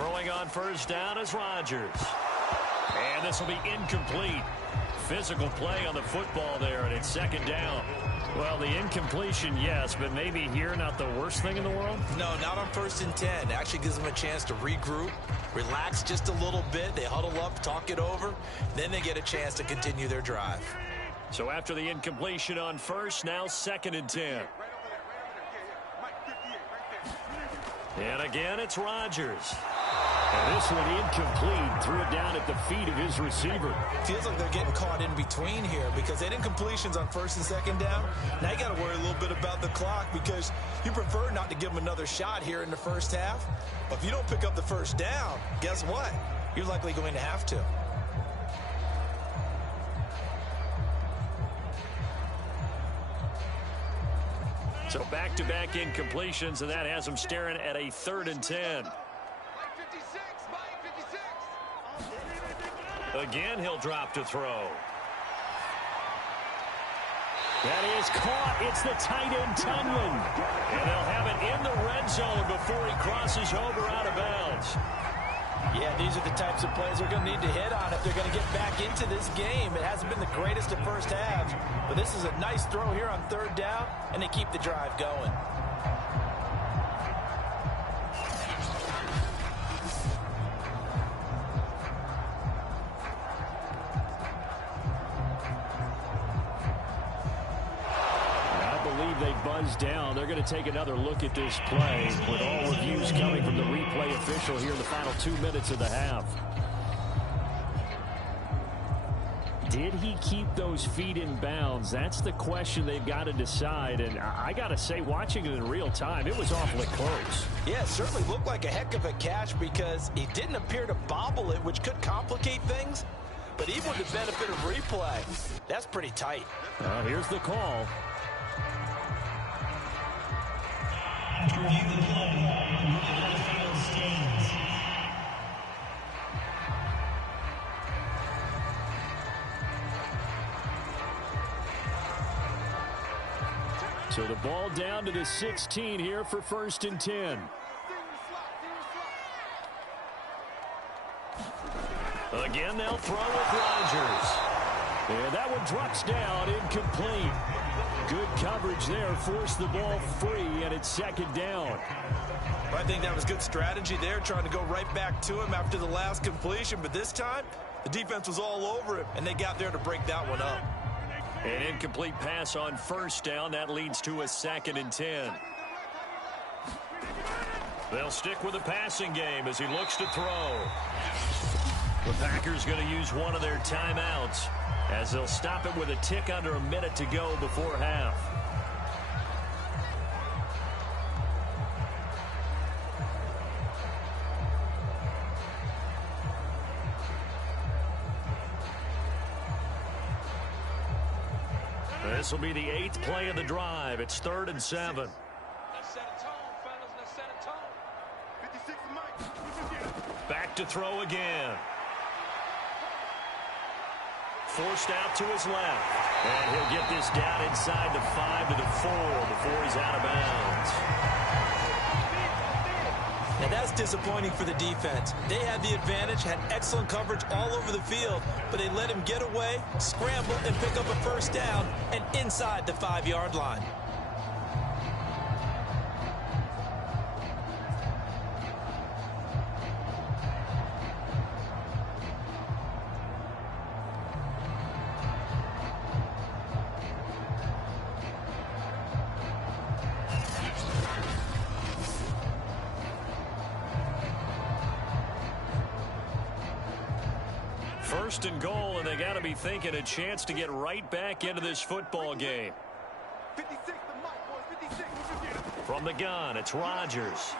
Throwing on first down is Rodgers. And this will be incomplete. Physical play on the football there, and it's second down. Well, the incompletion, yes, but maybe here not the worst thing in the world? No, not on 1st and 10. It actually gives them a chance to regroup, relax just a little bit. They huddle up, talk it over. Then they get a chance to continue their drive. So after the incompletion on first, now 2nd and 10. And again, it's Rodgers. And this one incomplete. Threw it down at the feet of his receiver. Feels like they're getting caught in between here because they had incompletions on 1st and 2nd down. Now you got to worry a little bit about the clock because you prefer not to give them another shot here in the first half. But if you don't pick up the first down, guess what? You're likely going to have to. So back-to-back incompletions, and that has them staring at a 3rd and 10. Again, he'll drop to throw. That is caught. It's the tight end, Tunyon. And they'll have it in the red zone before he crosses over out of bounds. Yeah, these are the types of plays they're going to need to hit on if they're going to get back into this game. It hasn't been the greatest of first halves, but this is a nice throw here on 3rd down, and they keep the drive going. They buzz down. They're going to take another look at this play with all reviews coming from the replay official here in the final 2 minutes of the half. Did he keep those feet in bounds? That's the question they've got to decide. And I got to say, watching it in real time, it was awfully close. Yeah, it certainly looked like a heck of a catch because he didn't appear to bobble it, which could complicate things. But even with the benefit of replay, that's pretty tight. Here's the call. After review the play, the rule of the field stands. So the ball down to the 16 here for 1st and 10. Again, they'll throw with Rodgers. And that one drops down, incomplete. Good coverage there, forced the ball free, and it's 2nd down. I think that was good strategy there, trying to go right back to him after the last completion. But this time, the defense was all over him, and they got there to break that one up. An incomplete pass on 1st down. That leads to a 2nd and 10. They'll stick with the passing game as he looks to throw. The Packers going to use one of their timeouts as they'll stop it with a tick under a minute to go before half. This will be the 8th play of the drive. It's 3rd and 7. Back to throw again. Forced out to his left. And he'll get this down inside the 5 to the 4 before he's out of bounds. Now that's disappointing for the defense. They had the advantage, had excellent coverage all over the field, but they let him get away, scramble, and pick up a 1st down and inside the 5-yard line. First and goal, and they got to be thinking a chance to get right back into this football game. 56, the mic, boys, 56. From the gun, it's Rodgers.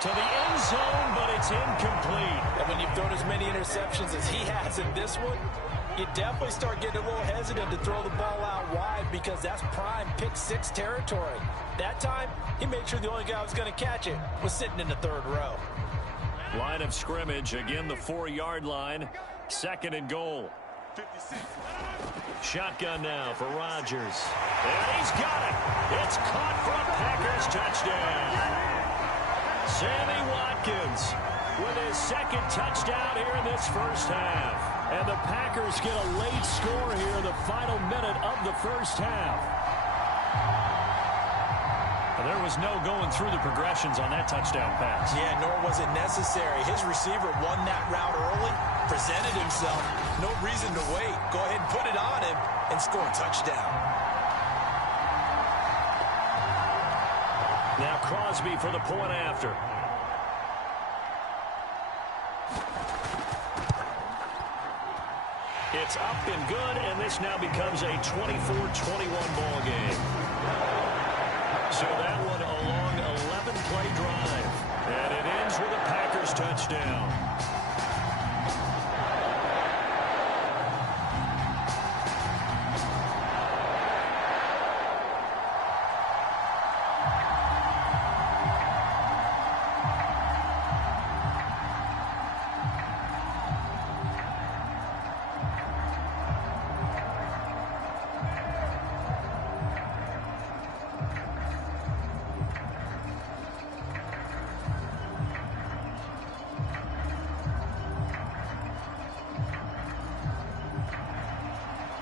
To the end zone, but it's incomplete. And when you've thrown as many interceptions as he has in this one, you definitely start getting a little hesitant to throw the ball out wide because that's prime pick 6 territory. That time, he made sure the only guy who was going to catch it was sitting in the 3rd row. Line of scrimmage, again the 4-yard line. 2nd and goal. 56. Shotgun now for Rodgers. And he's got it. It's caught for a Packers touchdown. Sammy Watkins with his second touchdown here in this first half. And the Packers get a late score here in the final minute of the first half. There was no going through the progressions on that touchdown pass. Yeah, nor was it necessary. His receiver won that route early, presented himself. No reason to wait. Go ahead and put it on him and score a touchdown. Now Crosby for the point after. It's up and good, and this now becomes a 24-21 ball game. So that one a long 11-play drive. And it ends with a Packers touchdown.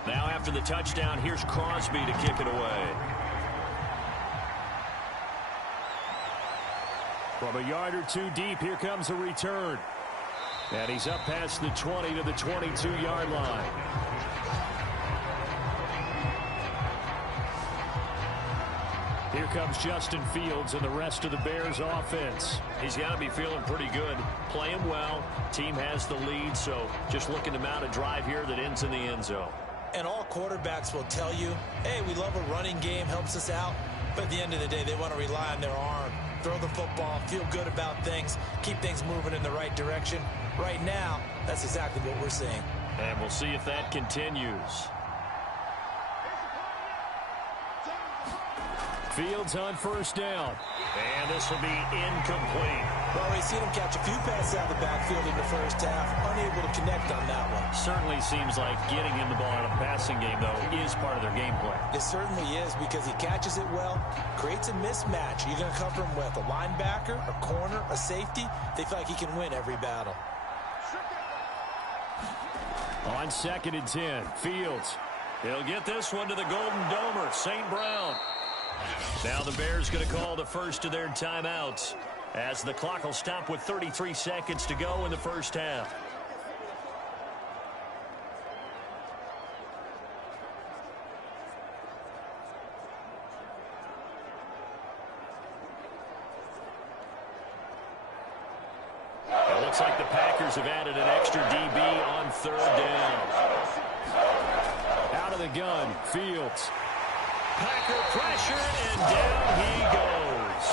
Now after the touchdown, here's Crosby to kick it away. From a yard or two deep, here comes a return. And he's up past the 20 to the 22-yard line. Here comes Justin Fields and the rest of the Bears offense. He's got to be feeling pretty good, playing well. Team has the lead, so just looking to mount a drive here that ends in the end zone. And all quarterbacks will tell you, hey, we love a running game, helps us out. But at the end of the day, they want to rely on their arm, throw the football, feel good about things, keep things moving in the right direction. Right now, that's exactly what we're seeing. And we'll see if that continues. Fields on first down. And this will be incomplete. Well, we've seen him catch a few passes out of the backfield in the first half, unable to connect on that one. Certainly seems like getting him the ball in a passing game, though, is part of their game plan. It certainly is, because he catches it well, creates a mismatch. You're going to cover him with a linebacker, a corner, a safety. They feel like he can win every battle. On 2nd and 10, Fields. He'll get this one to the Golden Domer, St. Brown. Now the Bears going to call the first of their timeouts, as the clock will stop with 33 seconds to go in the first half. It looks like the Packers have added an extra DB on 3rd down. Out of the gun, Fields. Packer pressure, and down he goes.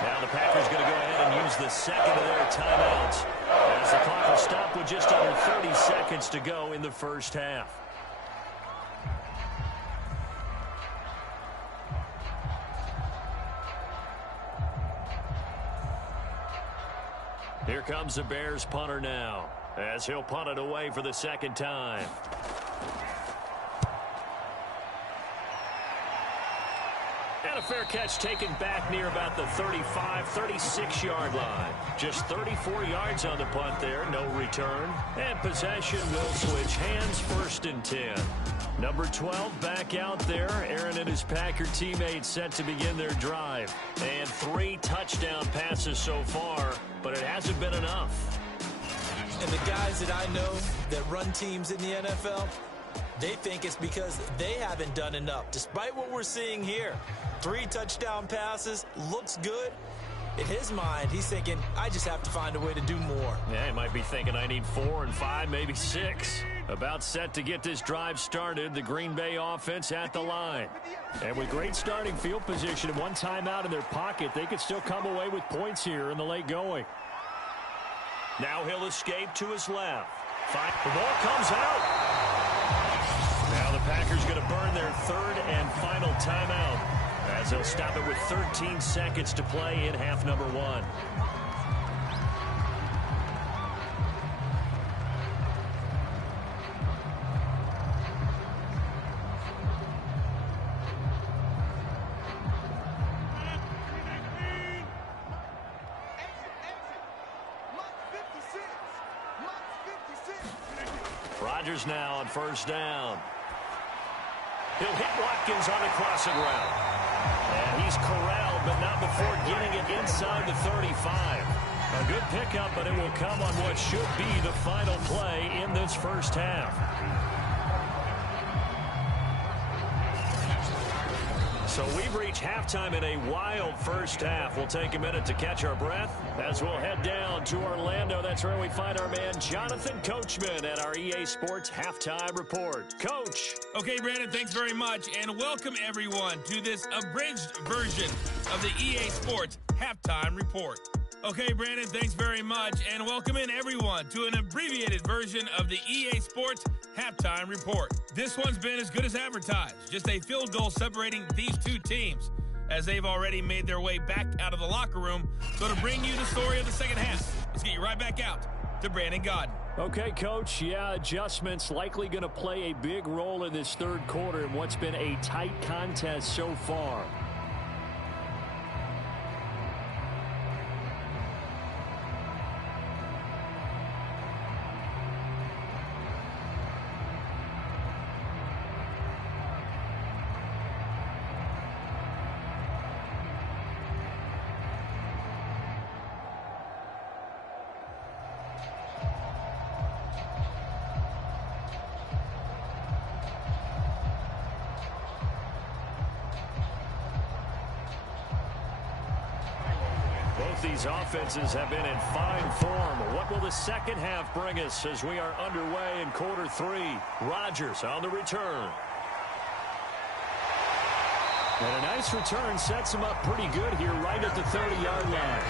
Now the Packers going to go ahead and use the second of their timeouts, as the clock will stop with just under 30 seconds to go in the first half. Here comes the Bears punter now, as he'll punt it away for the second time. And a fair catch taken back near about the 35, 36-yard line. Just 34 yards on the punt there, no return. And possession will switch hands, 1st and 10. Number 12 back out there. Aaron and his Packer teammates set to begin their drive. And 3 touchdown passes so far, but it hasn't been enough. And the guys that I know that run teams in the NFL, they think it's because they haven't done enough, despite what we're seeing here. 3 touchdown passes, looks good. In his mind, he's thinking, I just have to find a way to do more. Yeah, he might be thinking I need 4 and 5, maybe 6. About set to get this drive started, the Green Bay offense at the line. And with great starting field position and 1 timeout in their pocket, they could still come away with points here in the late going. Now he'll escape to his left. The ball comes out. Now the Packers going to burn their 3rd and final timeout, as they'll stop it with 13 seconds to play in half number 1. Rodgers now on first down. He'll hit Watkins on the crossing route. And he's corralled, but not before getting it inside the 35. A good pickup, but it will come on what should be the final play in this first half. So we've reached halftime in a wild first half. We'll take a minute to catch our breath as we'll head down to Orlando. That's where we find our man Jonathan Coachman at our EA Sports Halftime Report. Coach. Okay, Brandon, thanks very much, and welcome everyone to this abridged version of the EA Sports Halftime Report. Okay, Brandon, thanks very much, and welcome in everyone to an abbreviated version of the EA Sports Halftime Report. This one's been as good as advertised, just a field goal separating these two teams, as they've already made their way back out of the locker room. So to bring you the story of the second half, let's get you right back out to Brandon Godden. Okay, Coach, yeah, adjustments likely going to play a big role in this third quarter in what's been a tight contest so far. These offenses have been in fine form. What will the second half bring us as we are underway in quarter three? Rodgers on the return. And a nice return sets him up pretty good here right at the 30-yard line.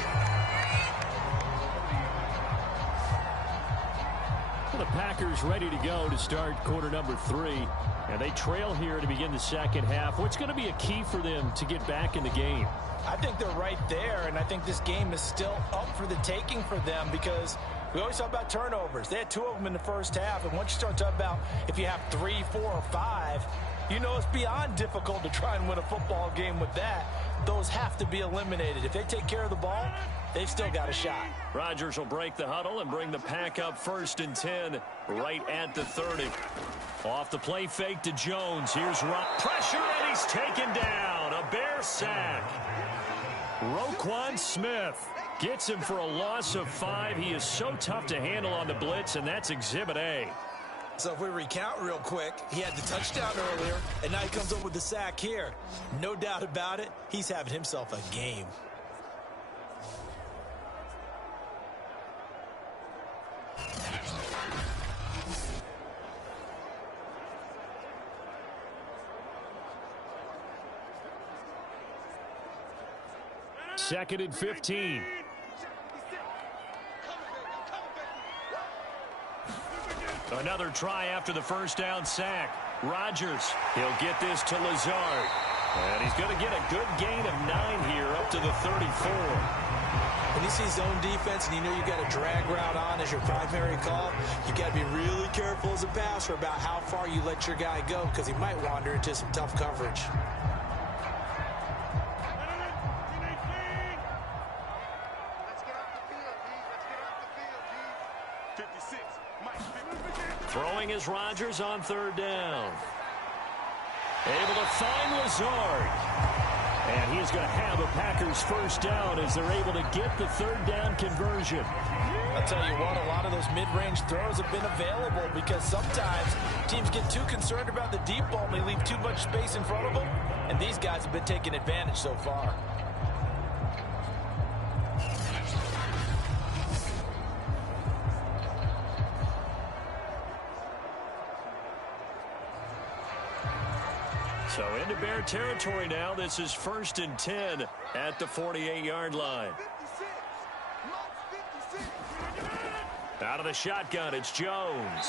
Well, the Packers ready to go to start quarter number 3. And they trail here to begin the second half. What's going to be a key for them to get back in the game? I think they're right there, and I think this game is still up for the taking for them because we always talk about turnovers. They had 2 of them in the first half, and once you start talking about if you have 3, 4, or 5, you know it's beyond difficult to try and win a football game with that. Those have to be eliminated. If they take care of the ball, they've still got a shot. Rodgers will break the huddle and bring the pack up 1st and 10 right at the 30. Off the play fake to Jones. Here's pressure, and he's taken down. A Bear sack. Roquan Smith gets him for a loss of 5. He is so tough to handle on the blitz, and that's Exhibit A. So if we recount real quick, he had the touchdown earlier, and now he comes up with the sack here. No doubt about it, he's having himself a game. Second and 15. Another try after the first down sack. Rodgers, he'll get this to Lazard. And he's going to get a good gain of 9 here up to the 34. When you see zone defense and you know you got a drag route on as your primary call, you got to be really careful as a passer about how far you let your guy go because he might wander into some tough coverage. Throwing is Rodgers on 3rd down. Able to find Lazard. And he is going to have a Packers first down as they're able to get the 3rd down conversion. I'll tell you what, a lot of those mid-range throws have been available because sometimes teams get too concerned about the deep ball and they leave too much space in front of them. And these guys have been taking advantage so far. So into Bear territory now. This is 1st and 10 at the 48-yard line. Out of the shotgun, it's Jones.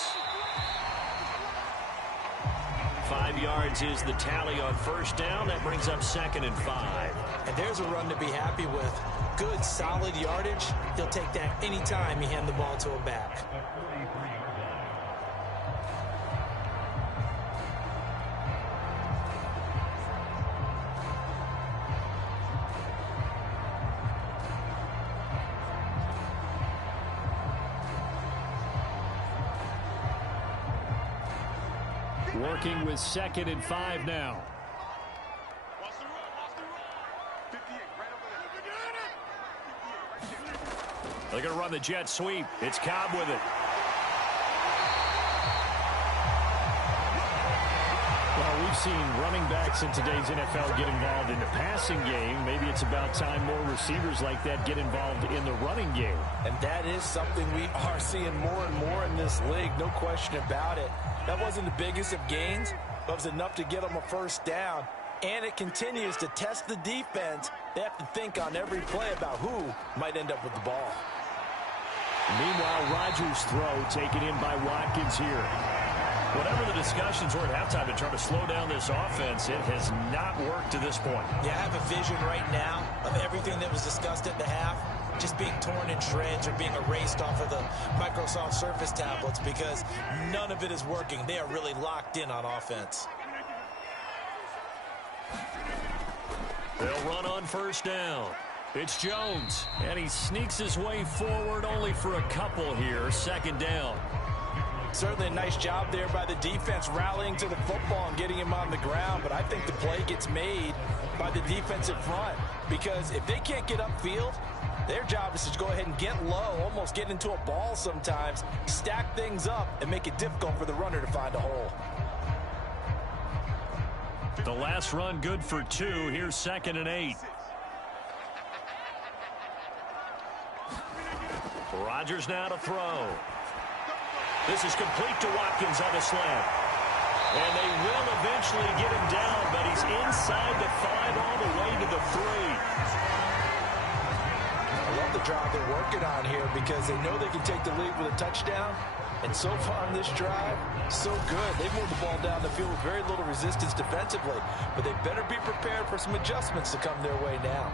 5 yards is the tally on first down. That brings up 2nd and 5. And there's a run to be happy with. Good, solid yardage. He'll take that anytime you hand the ball to a back. Working with 2nd and 5 now. They're going to run the jet sweep. It's Cobb with it. Well, we've seen running backs in today's NFL get involved in the passing game. Maybe it's about time more receivers like that get involved in the running game. And that is something we are seeing more and more in this league, no question about it. That wasn't the biggest of gains, but it was enough to get them a first down. And it continues to test the defense. They have to think on every play about who might end up with the ball. Meanwhile, Rodgers' throw taken in by Watkins here. Whatever the discussions were at halftime to try to slow down this offense, it has not worked to this point. Yeah, I have a vision right now of everything that was discussed at the half just being torn in shreds or being erased off of the Microsoft Surface tablets because none of it is working. They are really locked in on offense. They'll run on first down. It's Jones, and he sneaks his way forward only for a couple here. 2nd down. Certainly a nice job there by the defense rallying to the football and getting him on the ground, but I think the play gets made by the defensive front because if they can't get upfield, their job is to go ahead and get low, almost get into a ball sometimes, stack things up, and make it difficult for the runner to find a hole. The last run good for 2. Here's 2nd and 8. Rodgers now to throw. This is complete to Watkins on a slant. And they will eventually get him down, but he's inside the 5 all the way to the 3. I love the drive they're working on here because they know they can take the lead with a touchdown. And so far on this drive, so good. They've moved the ball down the field with very little resistance defensively. But they better be prepared for some adjustments to come their way now.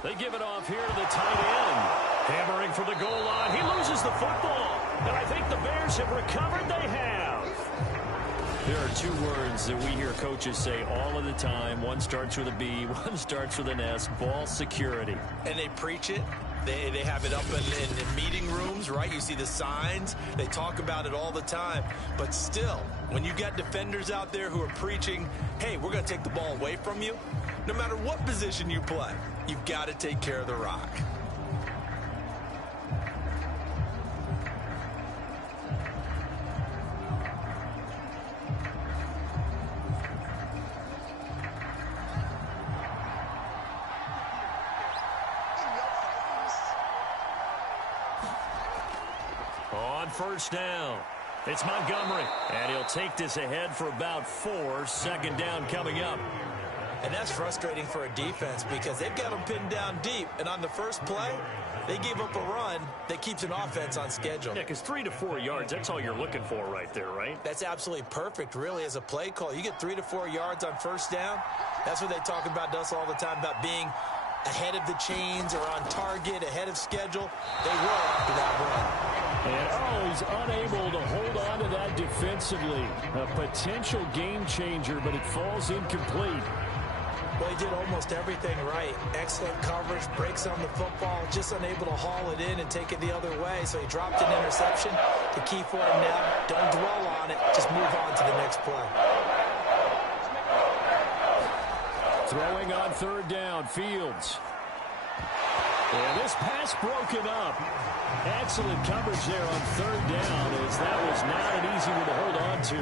They give it off here to the tight end. Hammering for the goal line. He loses the football. And I think the Bears have recovered. They have. There are 2 words that we hear coaches say all of the time. One starts with a B, one starts with an S. Ball security. And they preach it. They have it up in meeting rooms, right? You see the signs. They talk about it all the time. But still, when you got defenders out there who are preaching, hey, we're going to take the ball away from you, no matter what position you play, you've got to take care of the rock. On first down, it's Montgomery. And he'll take this ahead for about 4. 2nd down coming up. And that's frustrating for a defense because they've got them pinned down deep. And on the first play, they gave up a run that keeps an offense on schedule. Yeah, because 3 to 4 yards, that's all you're looking for right there, right? That's absolutely perfect, really, as a play call. You get 3 to 4 yards on first down. That's what they talk about us all the time, about being ahead of the chains or on target, ahead of schedule. They were after that run. And, he's unable to hold on to that defensively. A potential game changer, but it falls incomplete. Well, he did almost everything right. Excellent coverage, breaks on the football, just unable to haul it in and take it the other way. So he dropped an interception. The key for him now, don't dwell on it. Just move on to the next play. Throwing on 3rd down, Fields. And this pass broken up. Excellent coverage there on 3rd down, as that was not an easy one to hold on to.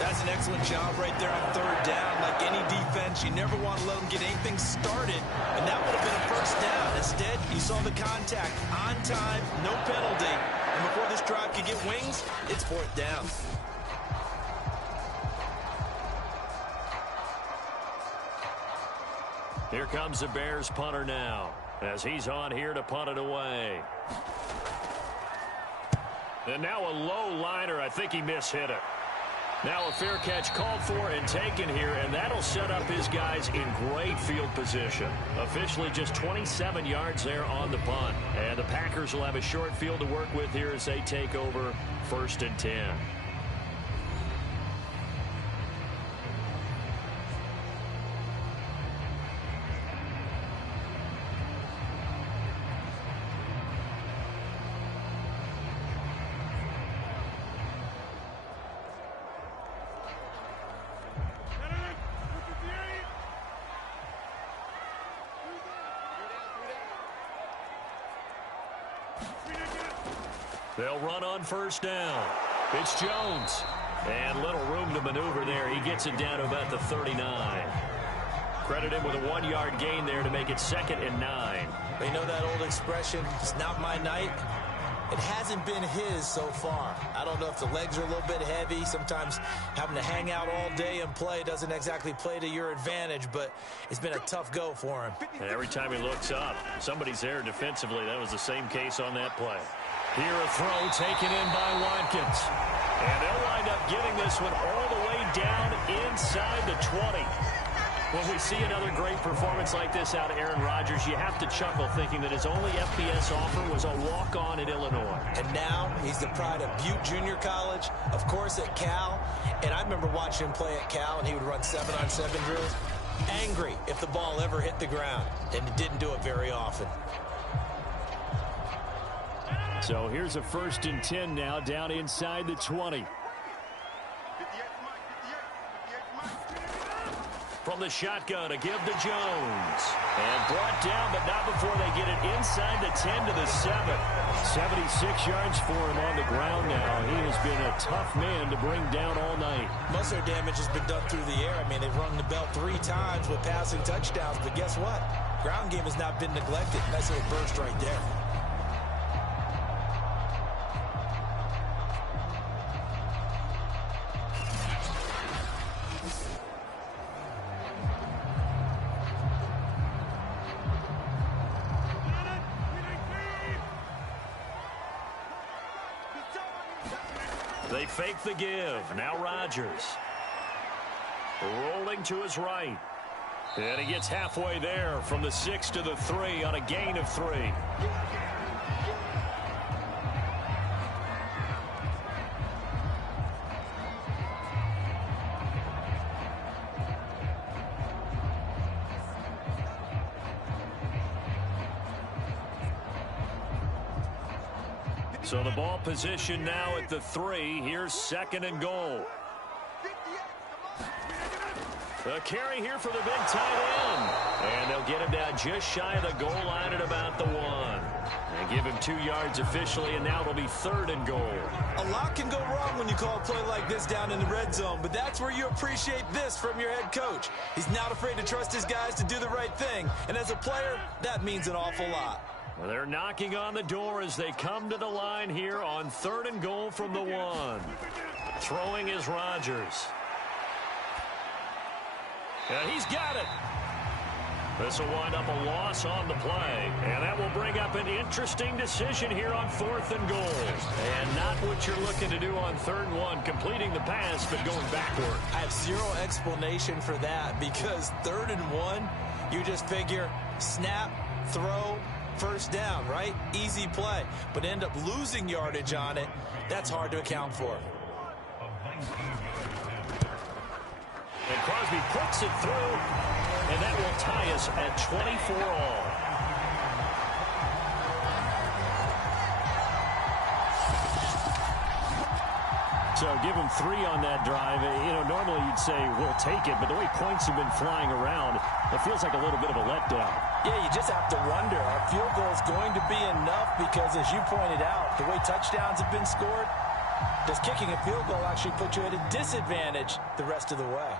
That's an excellent job right there on 3rd down. Like any defense, you never want to let them get anything started, and that would have been a first down. Instead, you saw the contact on time, no penalty, and before this drive could get wings, it's 4th down. Here comes the Bears punter now, as he's on here to punt it away. And now a low liner. I think he mishit it. Now a fair catch called for and taken here, and that'll set up his guys in great field position. Officially just 27 yards there on the punt. And the Packers will have a short field to work with here as they take over 1st and 10. They'll run on 1st down. It's Jones. And little room to maneuver there. He gets it down to about the 39. Credit him with a 1-yard gain there to make it 2nd and 9. You know that old expression, it's not my night? It hasn't been his so far. I don't know if the legs are a little bit heavy. Sometimes having to hang out all day and play doesn't exactly play to your advantage, but it's been a tough go for him. And every time he looks up, somebody's there defensively. That was the same case on that play. Here a throw taken in by Watkins. And they'll wind up getting this one all the way down inside the 20. When we see another great performance like this out of Aaron Rodgers, you have to chuckle thinking that his only FBS offer was a walk-on at Illinois. And now he's the pride of Butte Junior College, of course at Cal. And I remember watching him play at Cal, and he would run 7-on-7 drills. Angry if the ball ever hit the ground, and it didn't do it very often. So here's a 1st and 10 now down inside the 20. From the shotgun, a give to Jones. And brought down, but not before they get it inside the 10 to the 7. 76 yards for him on the ground now. He has been a tough man to bring down all night. Most of their damage has been done through the air. I mean, they've rung the bell 3 times with passing touchdowns, but guess what? Ground game has not been neglected. Nice little burst right there. They fake the give. Now Rodgers. Rolling to his right. And he gets halfway there from the 6 to the 3 on a gain of 3. So the ball position now at the 3. Here's 2nd and goal. A carry here for the big tight end. And they'll get him down just shy of the goal line at about the 1. And give him 2 yards officially, and now it'll be 3rd and goal. A lot can go wrong when you call a play like this down in the red zone, but that's where you appreciate this from your head coach. He's not afraid to trust his guys to do the right thing, and as a player, that means an awful lot. Well, they're knocking on the door as they come to the line here on 3rd and goal from the 1. Throwing is Rodgers. And he's got it. This will wind up a loss on the play. And that will bring up an interesting decision here on 4th and goal. And not what you're looking to do on 3rd and 1, completing the pass, but going backward. I have zero explanation for that because 3rd and 1, you just figure snap, throw, 1st down, right? Easy play. But end up losing yardage on it. That's hard to account for. And Crosby puts it through, and that will tie us at 24 all. So give him 3 on that drive. You know, normally you'd say we'll take it, but the way points have been flying around, it feels like a little bit of a letdown. Yeah, you just have to wonder, are field goals going to be enough? Because as you pointed out, the way touchdowns have been scored, does kicking a field goal actually put you at a disadvantage the rest of the way?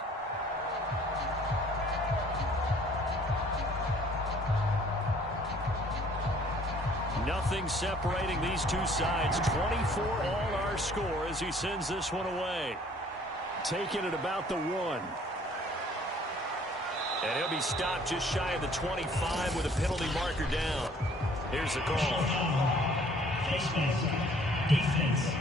Nothing separating these two sides. 24 all our score as he sends this one away. Taking it about the 1. And he'll be stopped just shy of the 25 with a penalty marker down. Here's the call. Defense.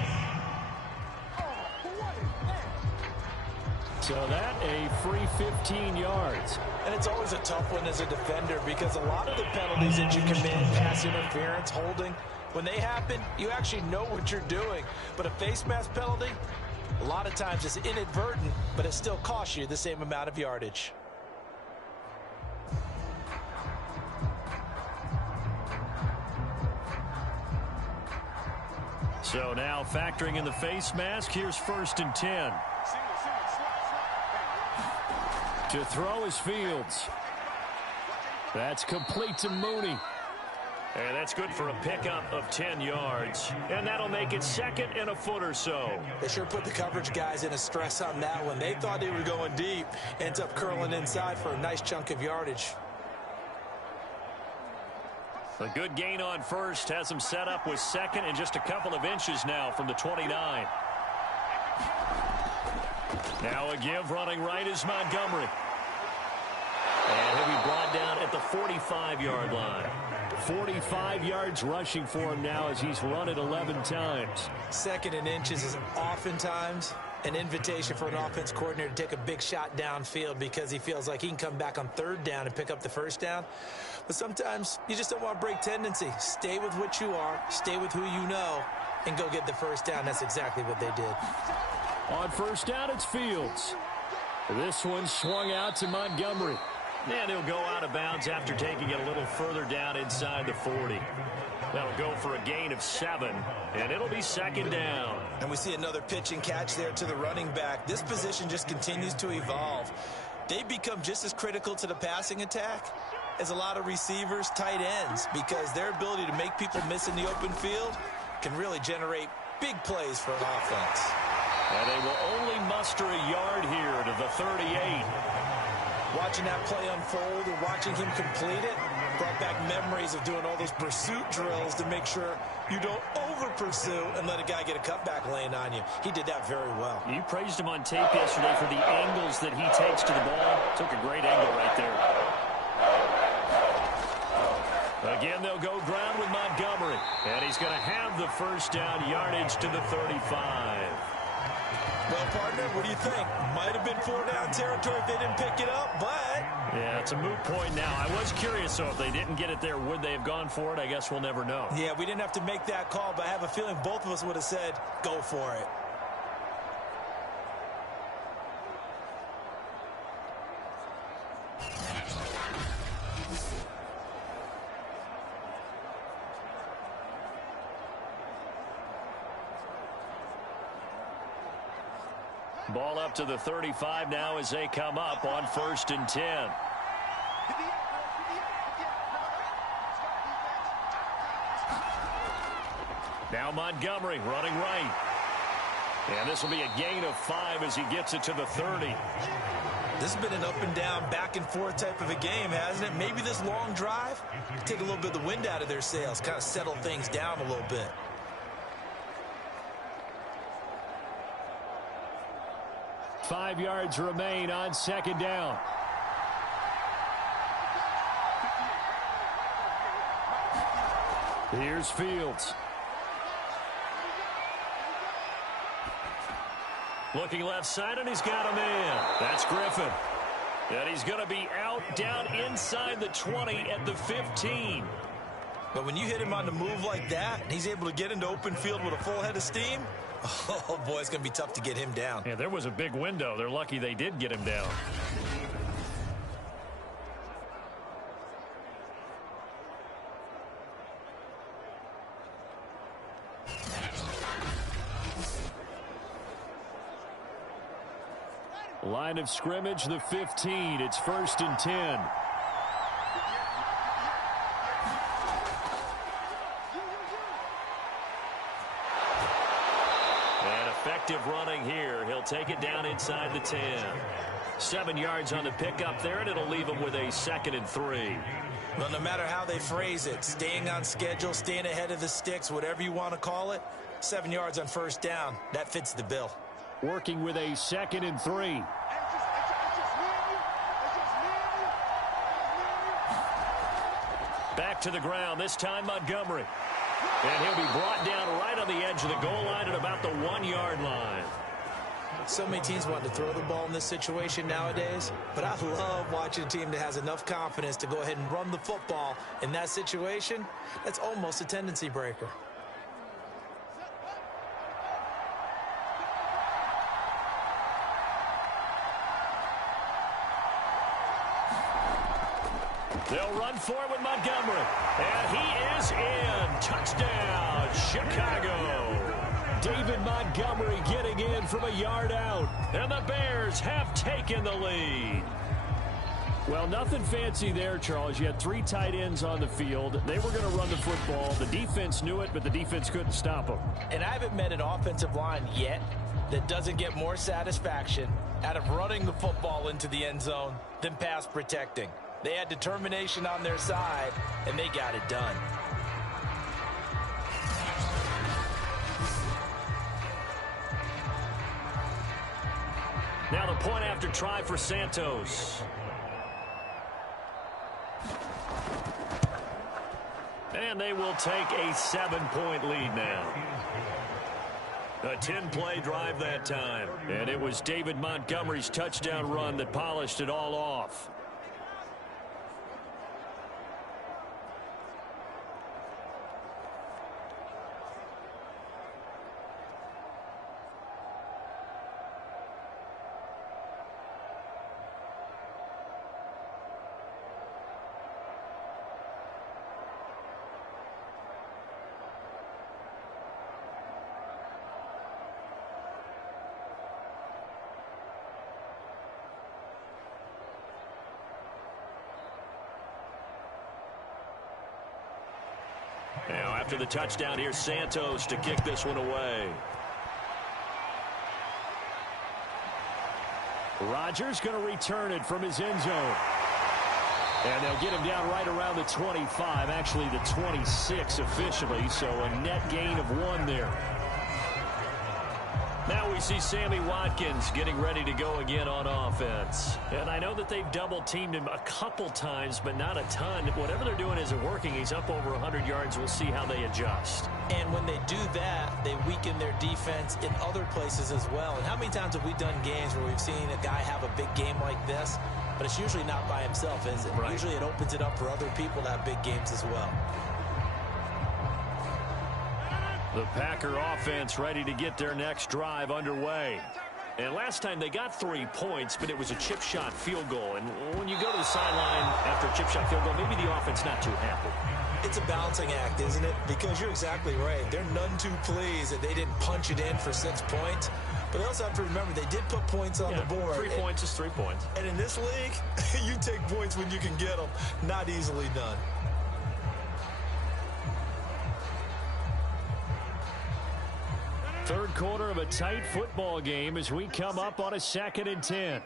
So that a free 15 yards. And it's always a tough one as a defender because a lot of the penalties that you commit, pass interference, holding, when they happen, you actually know what you're doing. But a face mask penalty, a lot of times it's inadvertent, but it still costs you the same amount of yardage. So now factoring in the face mask, here's 1st and 10. To throw is Fields. That's complete to Mooney. And that's good for a pickup of 10 yards. And that'll make it 2nd and a foot or so. They sure put the coverage guys in a stress on that one. They thought they were going deep. Ends up curling inside for a nice chunk of yardage. A good gain on 1st has them set up with 2nd and just a couple of inches now from the 29. Now a give running right is Montgomery. And he'll be brought down at the 45-yard line. 45 yards rushing for him now as he's run it 11 times. 2nd and inches is oftentimes an invitation for an offense coordinator to take a big shot downfield because he feels like he can come back on 3rd down and pick up the 1st down. But sometimes you just don't want to break tendency. Stay with what you are, stay with who you know, and go get the 1st down. That's exactly what they did. On 1st down, it's Fields. This one swung out to Montgomery. And he'll go out of bounds after taking it a little further down inside the 40. That'll go for a gain of 7, and it'll be 2nd down. And we see another pitch and catch there to the running back. This position just continues to evolve. They become just as critical to the passing attack as a lot of receivers, tight ends, because their ability to make people miss in the open field can really generate big plays for an offense. And they will only muster a yard here to the 38. Watching that play unfold or watching him complete it brought back memories of doing all those pursuit drills to make sure you don't over-pursue and let a guy get a cutback lane on you. He did that very well. You praised him on tape yesterday for the angles that he takes to the ball. Took a great angle right there. Again, they'll go ground with Montgomery. And he's going to have the 1st down yardage to the 35. Well, partner, what do you think? Might have been 4-down territory if they didn't pick it up, but... Yeah, it's a moot point now. I was curious, so if they didn't get it there, would they have gone for it? I guess we'll never know. Yeah, we didn't have to make that call, but I have a feeling both of us would have said, go for it. Ball up to the 35 now as they come up on 1st and 10. Now Montgomery running right. And this will be a gain of 5 as he gets it to the 30. This has been an up and down, back and forth type of a game, hasn't it? Maybe this long drive, take a little bit of the wind out of their sails, kind of settle things down a little bit. Five yards remain on 2nd down. Here's Fields. Looking left side, and he's got a man. That's Griffin. And he's going to be out down inside the 20 at the 15. But when you hit him on the move like that, and he's able to get into open field with a full head of steam, oh, boy, it's going to be tough to get him down. Yeah, there was a big window. They're lucky they did get him down. Line of scrimmage, the 15. It's 1st and 10. And effective running here. He'll take it down inside the 10. 7 yards on the pickup there, and it'll leave him with a 2nd and 3. Well, no matter how they phrase it, staying on schedule, staying ahead of the sticks, whatever you want to call it, 7 yards on 1st down. That fits the bill. Working with a 2nd and 3. Back to the ground, this time Montgomery. And he'll be brought down right on the edge of the goal line at about the 1 yard line. So many teams want to throw the ball in this situation nowadays, but I love watching a team that has enough confidence to go ahead and run the football in that situation. That's almost a tendency breaker. They'll run for it with Montgomery. And he is in. Touchdown, Chicago. David Montgomery getting in from a yard out. And the Bears have taken the lead. Well, nothing fancy there, Charles. You had 3 tight ends on the field. They were going to run the football. The defense knew it, but the defense couldn't stop them. And I haven't met an offensive line yet that doesn't get more satisfaction out of running the football into the end zone than pass protecting. They had determination on their side, and they got it done. Now the point after try for Santos. And they will take a 7-point lead now. A 10-play drive that time. And it was David Montgomery's touchdown run that polished it all off. Now, after the touchdown, here's Santos to kick this one away. Rodgers going to return it from his end zone. And they'll get him down right around the 25, actually the 26 officially, so a net gain of 1 there. Now we see Sammy Watkins getting ready to go again on offense. And I know that they've double-teamed him a couple times, but not a ton. Whatever they're doing isn't working. He's up over 100 yards. We'll see how they adjust. And when they do that, they weaken their defense in other places as well. And how many times have we done games where we've seen a guy have a big game like this, but it's usually not by himself, is it? Right. Usually it opens it up for other people to have big games as well. The Packer offense ready to get their next drive underway. And last time they got 3 points, but it was a chip shot field goal. And when you go to the sideline after a chip shot field goal, maybe the offense not too happy. It's a balancing act, isn't it? Because you're exactly right. They're none too pleased that they didn't punch it in for 6 points. But they also have to remember they did put points on the board. 3 points is 3 points. And in this league, you take points when you can get them. Not easily done. Third quarter of a tight football game as we come up on a 2nd and 10.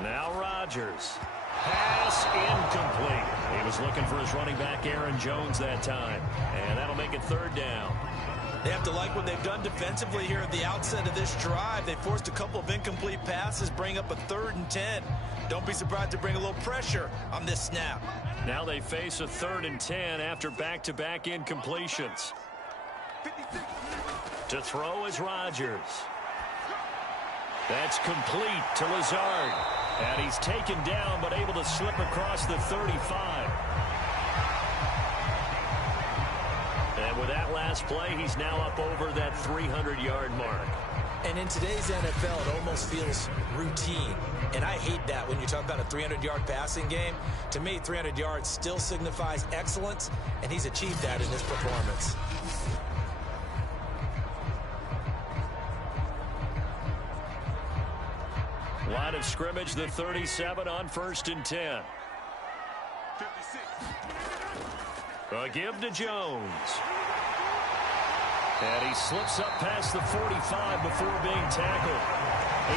Now Rodgers. Pass incomplete. He was looking for his running back Aaron Jones that time. And that'll make it 3rd down. They have to like what they've done defensively here at the outset of this drive. They forced a couple of incomplete passes, bring up a 3rd and 10. Don't be surprised to bring a little pressure on this snap. Now they face a 3rd and 10 after back-to-back incompletions. To throw is Rodgers. That's complete to Lazard. And he's taken down but able to slip across the 35. And with that last play, he's now up over that 300-yard mark. And in today's NFL, it almost feels routine. And I hate that when you talk about a 300-yard passing game. To me, 300 yards still signifies excellence, and he's achieved that in his performance. Line of scrimmage, the 37 on 1st and 10. 56. A give to Jones. And he slips up past the 45 before being tackled.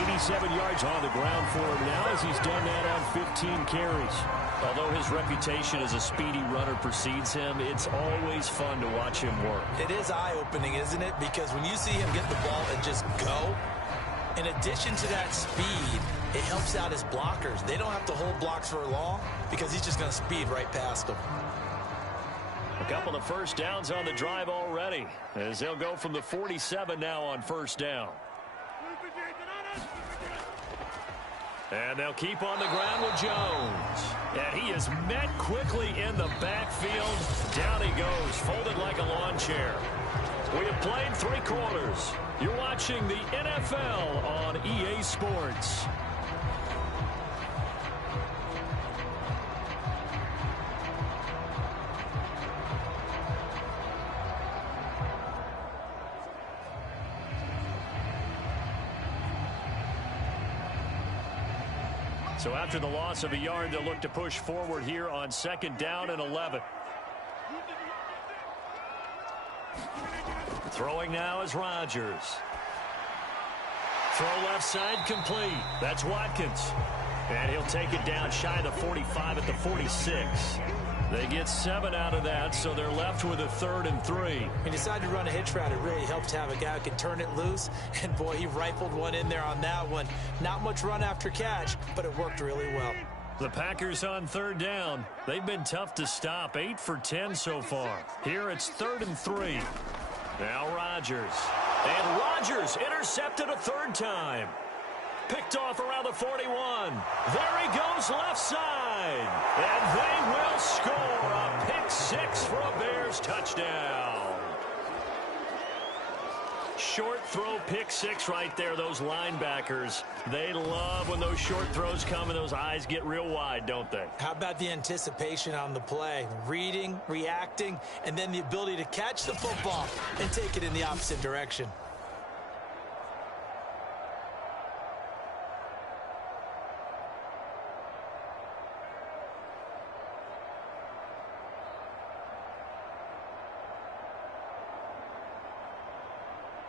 87 yards on the ground for him now as he's done that on 15 carries. Although his reputation as a speedy runner precedes him, it's always fun to watch him work. It is eye-opening, isn't it? Because when you see him get the ball and just go, in addition to that speed, it helps out his blockers. They don't have to hold blocks for long because he's just going to speed right past them. A couple of first downs on the drive already, as they'll go from the 47 now on first down. And they'll keep on the ground with Jones. And he is met quickly in the backfield. Down he goes, folded like a lawn chair. We have played 3 quarters. You're watching the NFL on EA Sports. So after the loss of a yard, they'll look to push forward here on 2nd down and 11. Throwing now is Rodgers. Throw left side complete. That's Watkins. And he'll take it down shy of the 45 at the 46. They get 7 out of that, so they're left with a 3rd and 3. He decided to run a hitch route. It really helped to have a guy who can turn it loose. And, boy, he rifled one in there on that one. Not much run after catch, but it worked really well. The Packers on 3rd down. They've been tough to stop. 8 for 10 so far. Here it's 3rd and 3. Now Rodgers. And Rodgers intercepted a 3rd time. Picked off around the 41. There he goes left side. And they will score a pick 6 for a Bears touchdown. Short throw pick 6 right there. Those linebackers, they love when those short throws come and those eyes get real wide, don't they? How about the anticipation on the play? Reading, reacting, and then the ability to catch the football and take it in the opposite direction.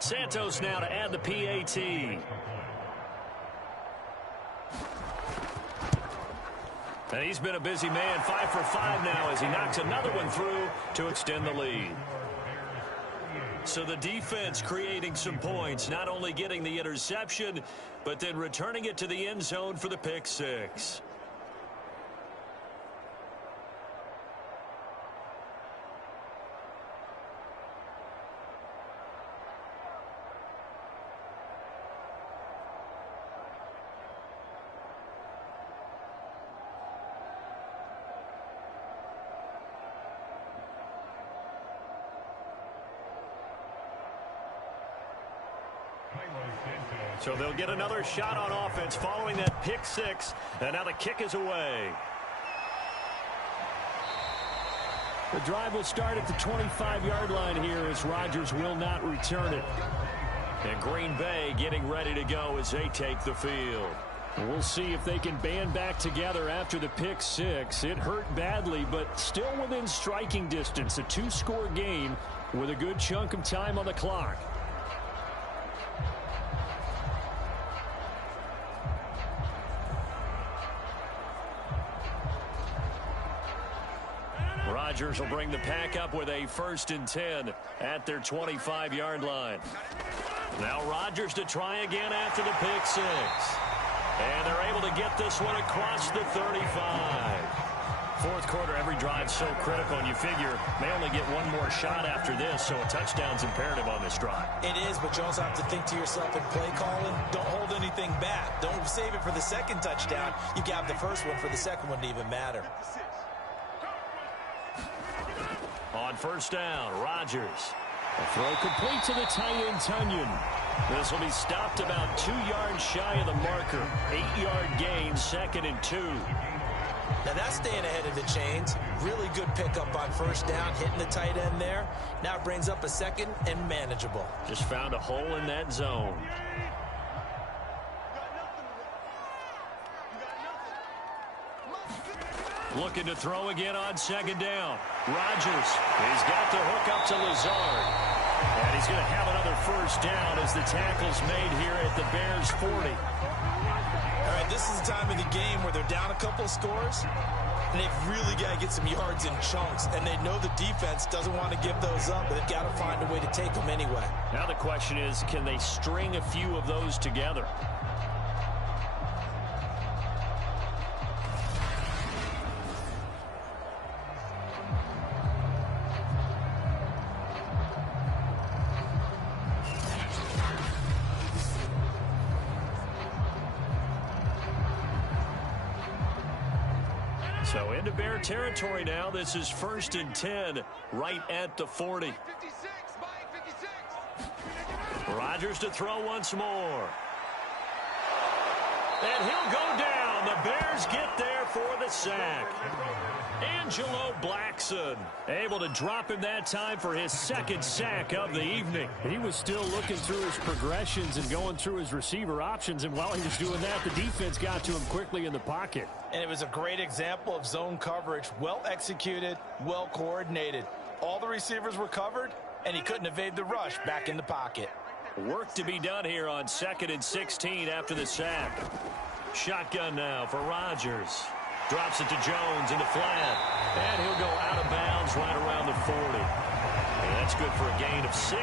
Santos now to add the PAT. And he's been a busy man, 5 for 5 now as he knocks another one through to extend the lead. So the defense creating some points, not only getting the interception, but then returning it to the end zone for the pick 6. So they'll get another shot on offense following that pick 6. And now the kick is away. The drive will start at the 25-yard line here as Rodgers will not return it. And Green Bay getting ready to go as they take the field. We'll see if they can band back together after the pick 6. It hurt badly, but still within striking distance. A 2-score game with a good chunk of time on the clock. Rodgers will bring the pack up with a 1st and 10 at their 25-yard line. Now Rodgers to try again after the pick 6. And they're able to get this one across the 35. 4th quarter, every drive's so critical, and you figure may only get one more shot after this, so a touchdown's imperative on this drive. It is, but you also have to think to yourself in play calling, don't hold anything back. Don't save it for the 2nd touchdown. You got the 1st one for the 2nd one to even matter. On 1st down, Rodgers. A throw complete to the tight end, Tunyon. This will be stopped about 2 yards shy of the marker. 8-yard gain, 2nd and 2. Now that's staying ahead of the chains. Really good pickup on 1st down, hitting the tight end there. Now it brings up a 2nd and manageable. Just found a hole in that zone. Looking to throw again on 2nd down. Rodgers, he's got the hook up to Lazard. And he's going to have another 1st down as the tackle's made here at the Bears 40. All right, this is the time of the game where they're down a couple of scores, and they've really got to get some yards in chunks, and they know the defense doesn't want to give those up, but they've got to find a way to take them anyway. Now the question is, can they string a few of those together? So into Bear territory now. This is 1st and 10 right at the 40. Rodgers to throw once more. And he'll go down. The Bears get there for the sack. Angelo Blackson able to drop him that time for his 2nd sack of the evening. He was still looking through his progressions and going through his receiver options, and while he was doing that, the defense got to him quickly in the pocket. And it was a great example of zone coverage. Well executed, well coordinated. All the receivers were covered, and he couldn't evade the rush back in the pocket. Work to be done here on 2nd and 16 after the sack. Shotgun now for Rodgers. Drops it to Jones into flat. And he'll go out of bounds right around the 40. And that's good for a gain of 6.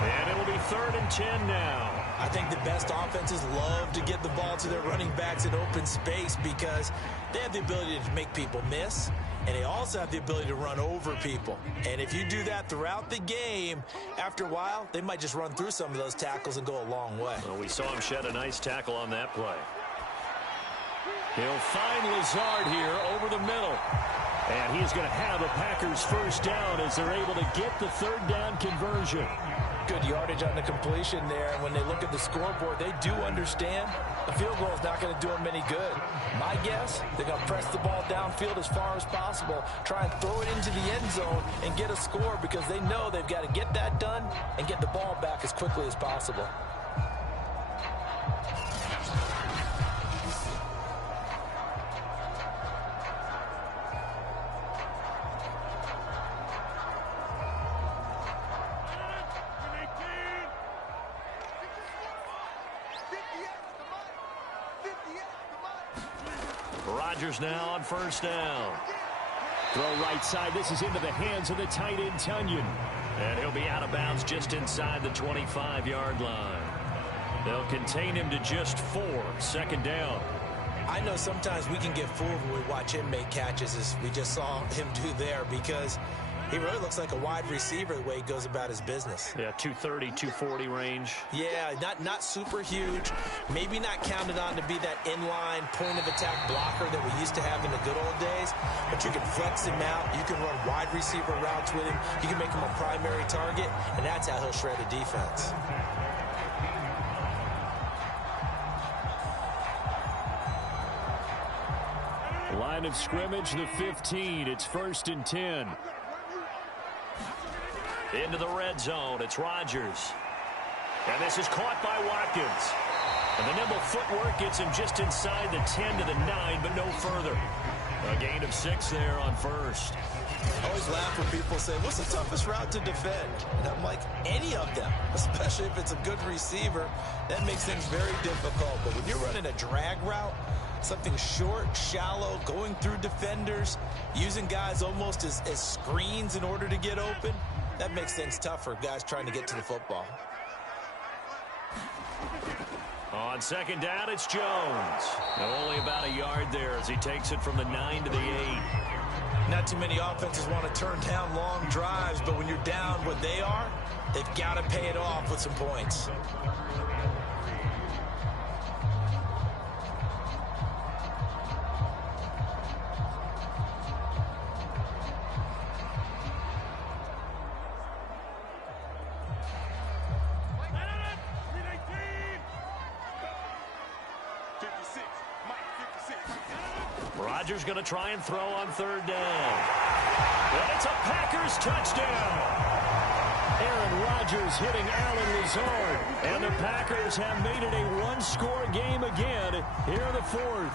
And it'll be 3rd and 10 now. I think the best offenses love to get the ball to their running backs in open space because they have the ability to make people miss. And they also have the ability to run over people. And if you do that throughout the game, after a while, they might just run through some of those tackles and go a long way. Well, we saw him shed a nice tackle on that play. He'll find Lazard here over the middle. And he's going to have a Packers 1st down as they're able to get the 3rd down conversion. Good yardage on the completion there. And when they look at the scoreboard, they do understand the field goal is not going to do them any good. My guess, they're going to press the ball downfield as far as possible, try and throw it into the end zone and get a score because they know they've got to get that done and get the ball back as quickly as possible. Rodgers now on 1st down. Throw right side. This is into the hands of the tight end, Tunyon. And he'll be out of bounds just inside the 25-yard line. They'll contain him to just 4. 2nd down. I know sometimes we can get fooled when we watch him make catches, as we just saw him do there, because he really looks like a wide receiver the way he goes about his business. Yeah, 230, 240 range. Yeah, not super huge. Maybe not counted on to be that inline point-of-attack blocker that we used to have in the good old days. But you can flex him out. You can run wide receiver routes with him. You can make him a primary target, and that's how he'll shred a defense. Line of scrimmage, the 15. It's 1st and 10. Into the red zone. It's Rodgers. And this is caught by Watkins. And the nimble footwork gets him just inside the 10 to the 9, but no further. A gain of 6 there on 1st. I always laugh when people say, what's the toughest route to defend? And I'm like, any of them, especially if it's a good receiver. That makes things very difficult. But when you're running a drag route, something short, shallow, going through defenders, using guys almost as screens in order to get open, that makes things tough for guys trying to get to the football. On 2nd down, it's Jones. Only about a yard there as he takes it from the 9 to the 8. Not too many offenses want to turn down long drives, but when you're down what they are, they've got to pay it off with some points. Rodgers going to try and throw on 3rd down. And it's a Packers touchdown. Aaron Rodgers hitting Alan Lazard. And the Packers have made it a one-score game again here in the 4th.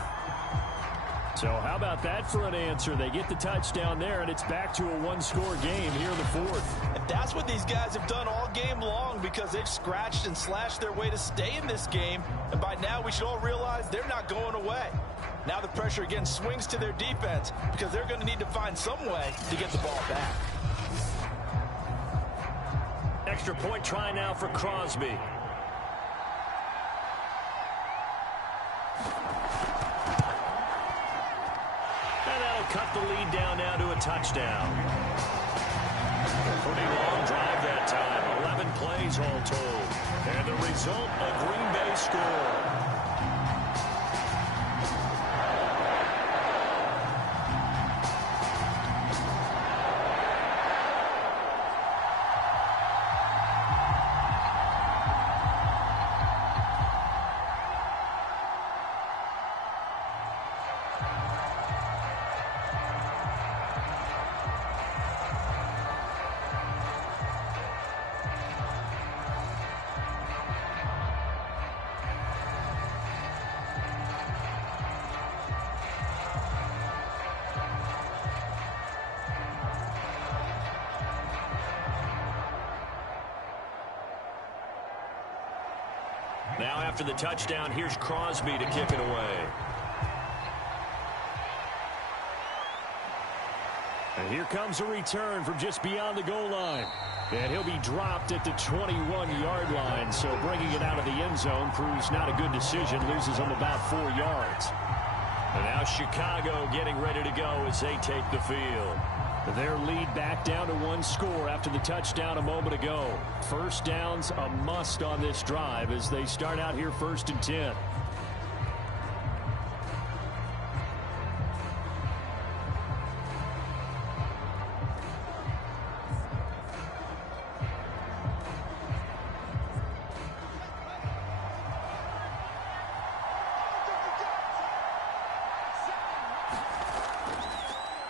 So how about that for an answer? They get the touchdown there, and it's back to a one-score game here in the 4th. And that's what these guys have done all game long, because they've scratched and slashed their way to stay in this game. And by now we should all realize they're not going away. Now the pressure again swings to their defense, because they're going to need to find some way to get the ball back. Extra point try now for Crosby. And that'll cut the lead down now to a touchdown. Pretty long drive that time. 11 plays all told. And the result, a Green Bay score. Now after the touchdown, here's Crosby to kick it away. And here comes a return from just beyond the goal line. And he'll be dropped at the 21-yard line. So bringing it out of the end zone proves not a good decision. Loses him about 4 yards. And now Chicago getting ready to go as they take the field. Their lead back down to 1 score after the touchdown a moment ago. First down's a must on this drive as they start out here 1st and 10.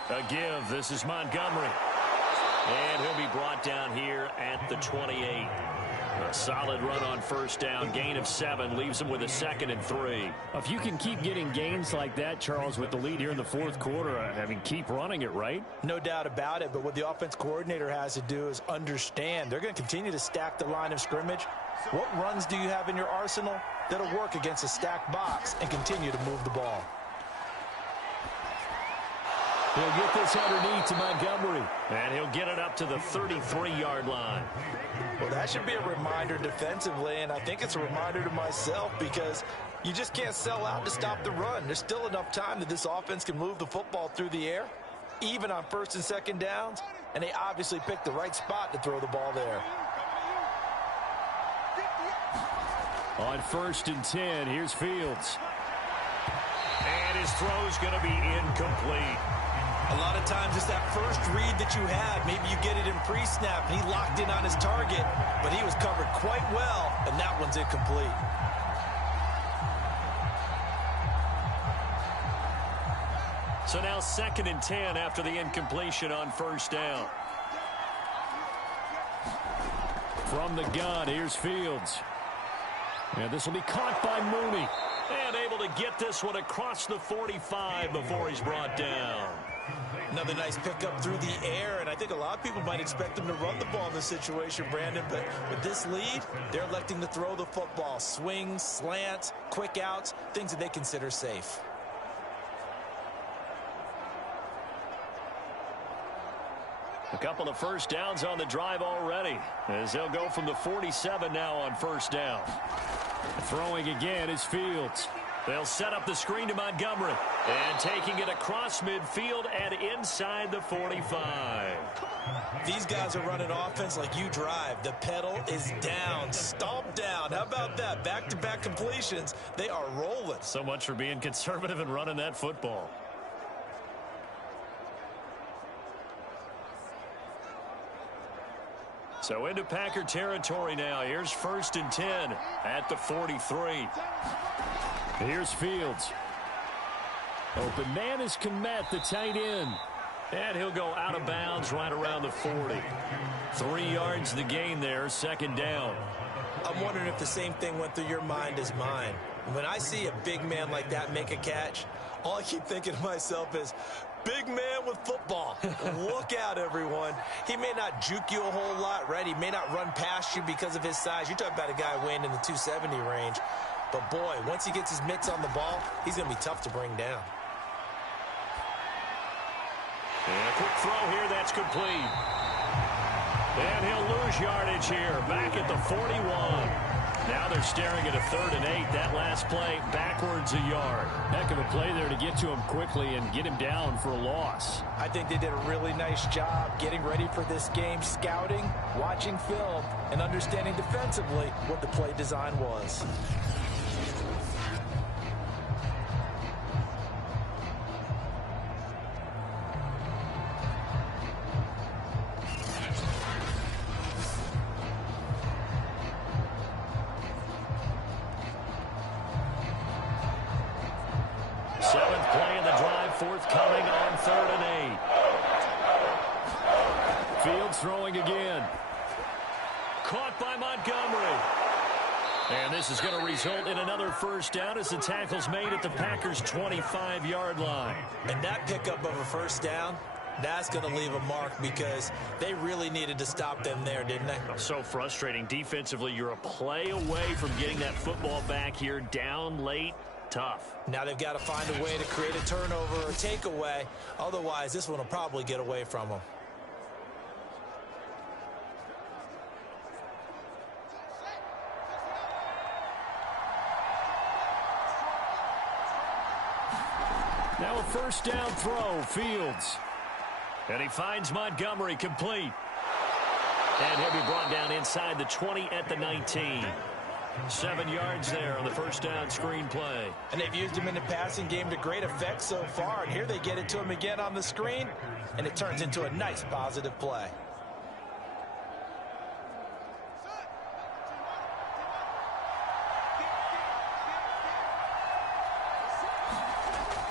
A give. This is Montgomery. And he'll be brought down here at the 28. A solid run on first down. Gain of 7 leaves him with a 2nd and 3. If you can keep getting gains like that, Charles, with the lead here in the 4th quarter, I mean, keep running it, right? No doubt about it, but what the offense coordinator has to do is understand they're going to continue to stack the line of scrimmage. What runs do you have in your arsenal that'll work against a stacked box and continue to move the ball? He'll get this underneath to Montgomery. And he'll get it up to the 33-yard line. Well, that should be a reminder defensively, and I think it's a reminder to myself because you just can't sell out to stop the run. There's still enough time that this offense can move the football through the air, even on 1st and 2nd downs, and they obviously picked the right spot to throw the ball there. On 1st and 10, here's Fields. And his throw's going to be incomplete. A lot of times it's that first read that you had. Maybe you get it in pre-snap, and he locked in on his target, but he was covered quite well, and that one's incomplete. So now 2nd and 10 after the incompletion on first down. From the gun, here's Fields. And this will be caught by Mooney. And able to get this one across the 45 before he's brought down. Another nice pickup through the air, and I think a lot of people might expect them to run the ball in this situation, Brandon, but with this lead, they're electing to throw the football. Swings, slants, quick outs, things that they consider safe. A couple of first downs on the drive already as they'll go from the 47 now on first down. Throwing again is Fields. They'll set up the screen to Montgomery. And taking it across midfield and inside the 45. These guys are running offense like you drive. The pedal is down, stomp down. How about that? Back-to-back completions. They are rolling. So much for being conservative and running that football. So into Packer territory now. Here's 1st and 10 at the 43. Here's Fields. Open man is Kmet, the tight end. And he'll go out of bounds right around the 40. 3 yards the gain there, 2nd down. I'm wondering if the same thing went through your mind as mine. When I see a big man like that make a catch, all I keep thinking to myself is, big man with football. Look out, everyone. He may not juke you a whole lot, right? He may not run past you because of his size. You're talking about a guy weighing in the 270 range. But, boy, once he gets his mitts on the ball, he's going to be tough to bring down. And a quick throw here, that's complete. And he'll lose yardage here, back at the 41. Now they're staring at a 3rd and 8. That last play, backwards a yard. Heck of a play there to get to him quickly and get him down for a loss. I think they did a really nice job getting ready for this game, scouting, watching film, and understanding defensively what the play design was. Forthcoming on 3rd and 8. Fields throwing again. Caught by Montgomery. And this is going to result in another first down as the tackle's made at the Packers' 25-yard line. And that pickup of a first down, That's going to leave a mark because they really needed to stop them there, didn't they? So frustrating. Defensively, you're a play away from getting that football back here, down late. Tough. Now they've got to find a way to create a turnover or takeaway. Otherwise, this one will probably get away from them. Now a first down throw, Fields. And he finds Montgomery complete. And he'll be brought down inside the 20 at the 19. 7 yards there on the first down screen play. And they've used him in the passing game to great effect so far. And here they get it to him again on the screen. And it turns into a nice positive play.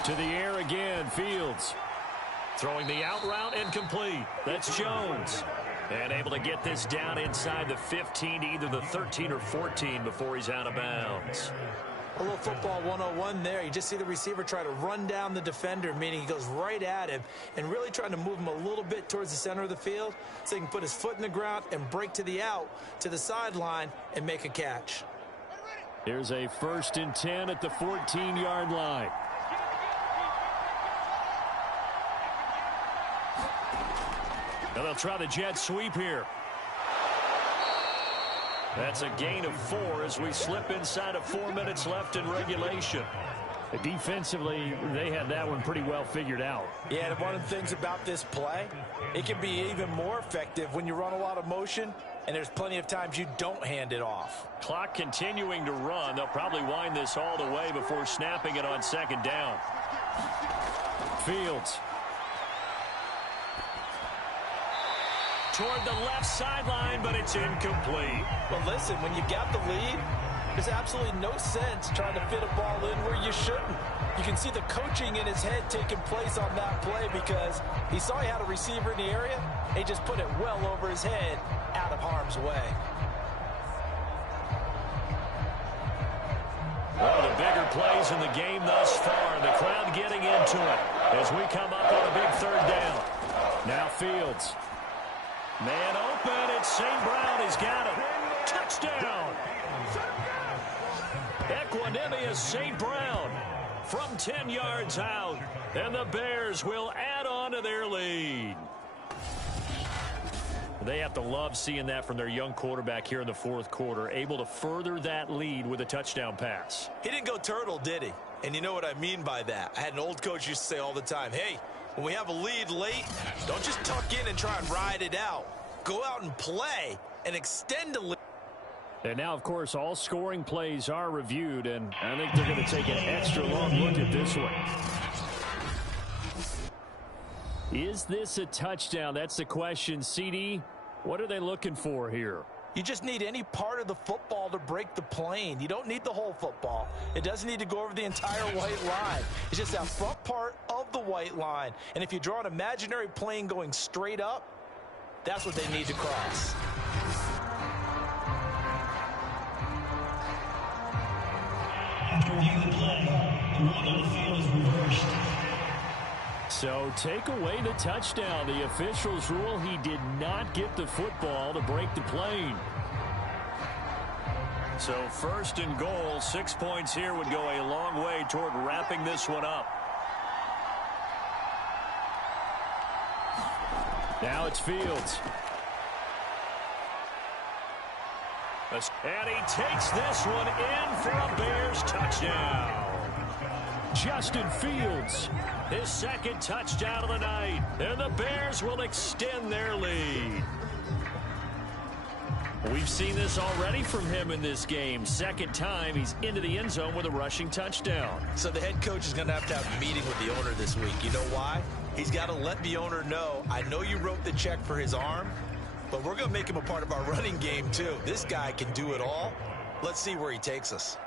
To the air again, Fields. Throwing the out route and complete. That's Jones. And able to get this down inside the 15 to either the 13 or 14 before he's out of bounds. A little football 101 there. You just see the receiver try to run down the defender, meaning he goes right at him and really trying to move him a little bit towards the center of the field so he can put his foot in the ground and break to the out, to the sideline, and make a catch. Here's a 1st and 10 at the 14-yard line. Now they'll try the jet sweep here. That's a gain of 4 as we slip inside of 4 minutes left in regulation. Defensively, they had that one pretty well figured out. Yeah, and one of the things about this play, it can be even more effective when you run a lot of motion, and there's plenty of times you don't hand it off. Clock continuing to run. They'll probably wind this all the way before snapping it on 2nd down. Fields. Toward the left sideline, but it's incomplete. But listen, when you got the lead, there's absolutely no sense trying to fit a ball in where you shouldn't. You can see the coaching in his head taking place on that play because he saw he had a receiver in the area. He just put it well over his head, out of harm's way. One of the bigger plays in the game thus far. The crowd getting into it as we come up on a big 3rd down. Now Fields. Man open, it's St. Brown. He's got it. Touchdown. Equanimous St. Brown from 10 yards out. And the Bears will add on to their lead. They have to love seeing that from their young quarterback here in the 4th quarter, able to further that lead with a touchdown pass. He didn't go turtle, did he? And you know what I mean by that. I had an old coach used to say all the time, hey, when we have a lead late, don't just tuck in and try and ride it out. Go out and play and extend the lead. And now, of course, all scoring plays are reviewed, and I think they're going to take an extra long look at this one. Is this a touchdown? That's the question. CD, what are they looking for here? You just need any part of the football to break the plane. You don't need the whole football. It doesn't need to go over the entire white line. It's just that front part of the white line. And if you draw an imaginary plane going straight up, that's what they need to cross. After reviewing the play, the ruling on the field is reversed. So take away the touchdown. The officials rule he did not get the football to break the plane. So 1st and goal, 6 points here would go a long way toward wrapping this one up. Now it's Fields. And he takes this one in for a Bears touchdown. Justin Fields. His 2nd touchdown of the night. And the Bears will extend their lead. We've seen this already from him in this game. 2nd time he's into the end zone with a rushing touchdown. So the head coach is going to have a meeting with the owner this week. You know why? He's got to let the owner know, I know you wrote the check for his arm, but we're going to make him a part of our running game too. This guy can do it all. Let's see where he takes us.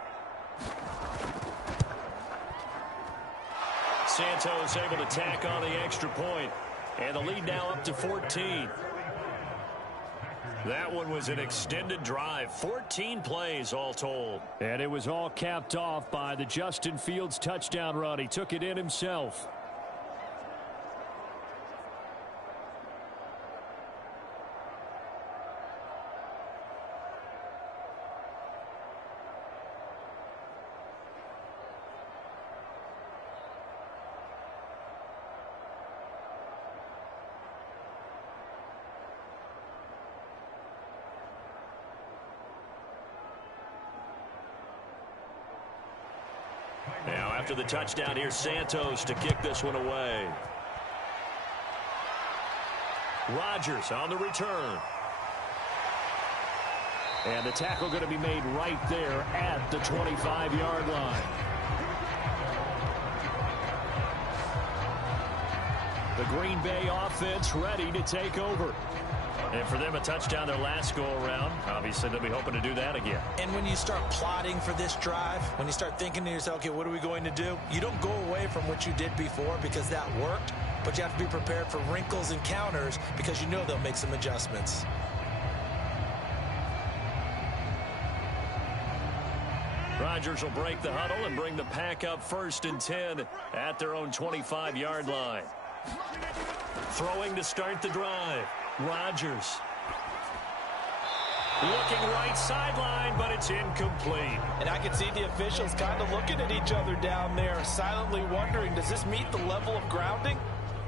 Santos able to tack on the extra point. And the lead now up to 14. That one was an extended drive. 14 plays all told. And it was all capped off by the Justin Fields touchdown run. He took it in himself. after the touchdown. Here's Santos to kick this one away. Rodgers on the return. And the tackle going to be made right there at the 25-yard line. The Green Bay offense ready to take over. And for them, a touchdown their last go-around. Obviously, they'll be hoping to do that again. And when you start plotting for this drive, when you start thinking to yourself, okay, what are we going to do? You don't go away from what you did before because that worked, but you have to be prepared for wrinkles and counters because you know they'll make some adjustments. Rodgers will break the huddle and bring the pack up 1st and 10 at their own 25-yard line. Throwing to start the drive. Rodgers. Looking right sideline, but it's incomplete. And I can see the officials kind of looking at each other down there, silently wondering, does this meet the level of grounding?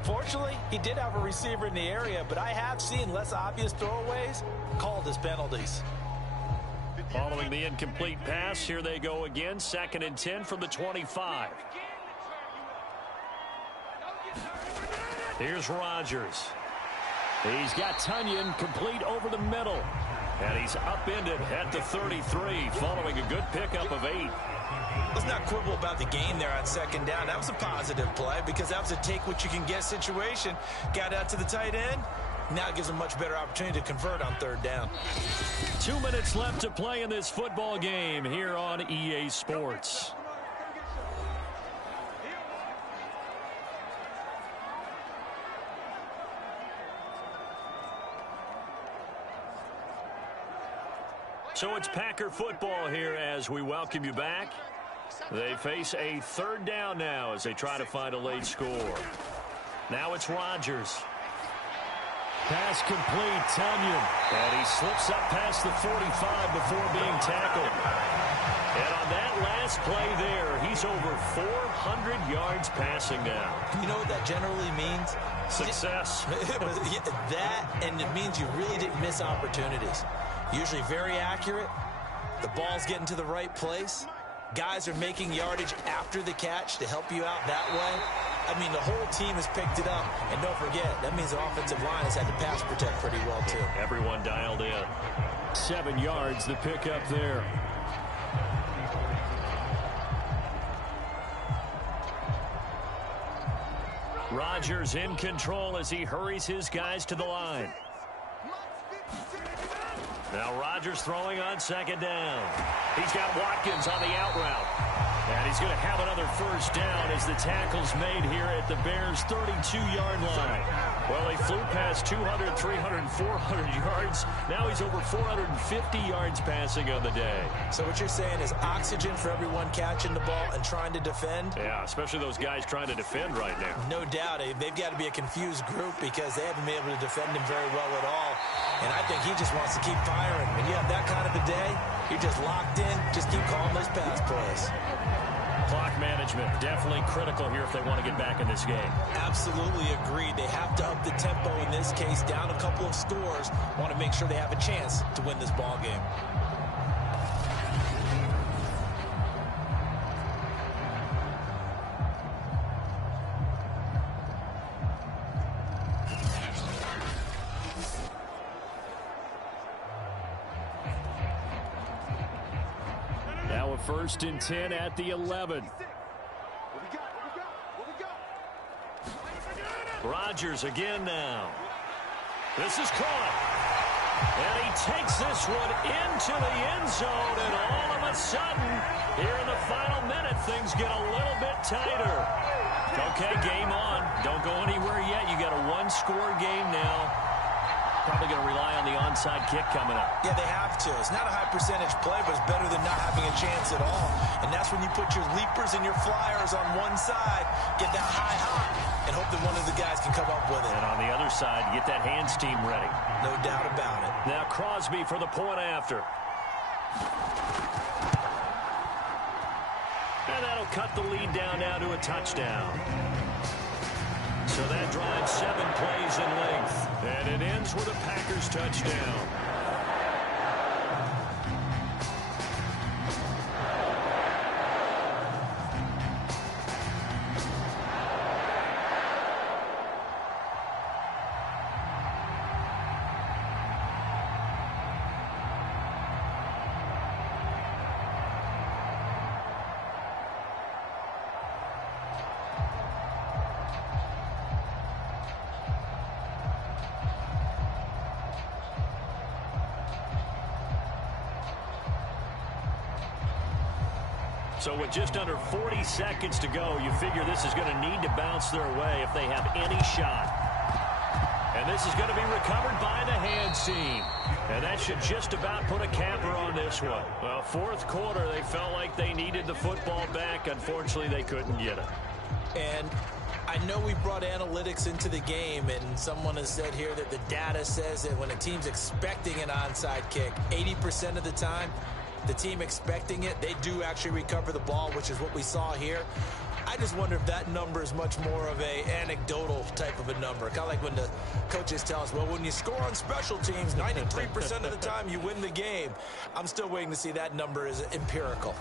Fortunately, he did have a receiver in the area, but I have seen less obvious throwaways called as penalties. Following the incomplete pass, here they go again. 2nd and 10 from the 25. Here's Rodgers. He's got Tunyon complete over the middle. And he's upended at the 33 following a good pickup of 8. Let's not quibble about the gain there on 2nd down. That was a positive play because that was a take-what-you-can-get situation. Got out to the tight end. Now it gives them a much better opportunity to convert on 3rd down. 2 minutes left to play in this football game here on EA Sports. So it's Packer football here as we welcome you back. They face a 3rd down now as they try to find a late score. Now it's Rodgers. Pass complete, Tunyon. And he slips up past the 45 before being tackled. And on that last play there, he's over 400 yards passing now. You know what that generally means? Success. That, and it means you really didn't miss opportunities. Usually very accurate. The ball's getting to the right place. Guys are making yardage after the catch to help you out that way. I mean, the whole team has picked it up. And don't forget, that means the offensive line has had to pass protect pretty well, too. Everyone dialed in. 7 yards, the pickup there. Rodgers in control as he hurries his guys to the line. Now Rodgers throwing on 2nd down. He's got Watkins on the out route. And he's going to have another 1st down as the tackle's made here at the Bears' 32-yard line. Well, they flew past 200, 300, 400 yards. Now he's over 450 yards passing on the day. So what you're saying is oxygen for everyone catching the ball and trying to defend? Yeah, especially those guys trying to defend right now. No doubt. They've got to be a confused group because they haven't been able to defend him very well at all. And I think he just wants to keep firing. When you have that kind of a day, you're just locked in. Just keep calling those pass plays. Clock management definitely critical here if they want to get back in this game. Absolutely agreed. They have to up the tempo in this case, down a couple of scores. Want to make sure they have a chance to win this ball game. Now a 1st and 10 at the 11. Rodgers again now. This is caught. And he takes this one into the end zone, and all of a sudden, here in the final minute, things get a little bit tighter. Okay, game on. Don't go anywhere yet. You got a 1-score game now. Probably going to rely on the onside kick coming up. Yeah, they have to. It's not a high percentage play, but it's better than not having a chance at all. And that's when you put your leapers and your flyers on one side, get that high hop, and hope that one of the guys can come up with it. And on the other side, get that hands team ready. No doubt about it. Now Crosby for the point after. And that'll cut the lead down now to a touchdown. So that drives 7 plays in length. And it ends with a Packers touchdown. So with just under 40 seconds to go, you figure this is going to need to bounce their way if they have any shot. And this is going to be recovered by the hands team. And that should just about put a capper on this one. Well, fourth quarter, they felt like they needed the football back. Unfortunately, they couldn't get it. And I know we brought analytics into the game, and someone has said here that the data says that when a team's expecting an onside kick, 80% of the time, the team expecting it, they do actually recover the ball, which is what we saw here. I just wonder if that number is much more of a anecdotal type of a number. Kind of like when the coaches tell us, well, when you score on special teams, 93% of the time you win the game. I'm still waiting to see that number is empirical.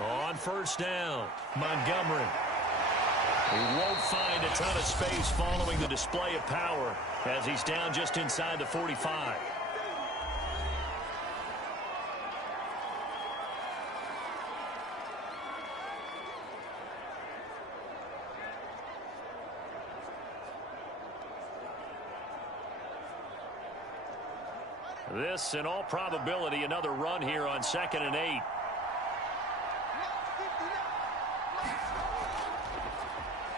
On first down, Montgomery. He won't find a ton of space following the display of power as he's down just inside the 45. This, in all probability, another run here on 2nd and 8.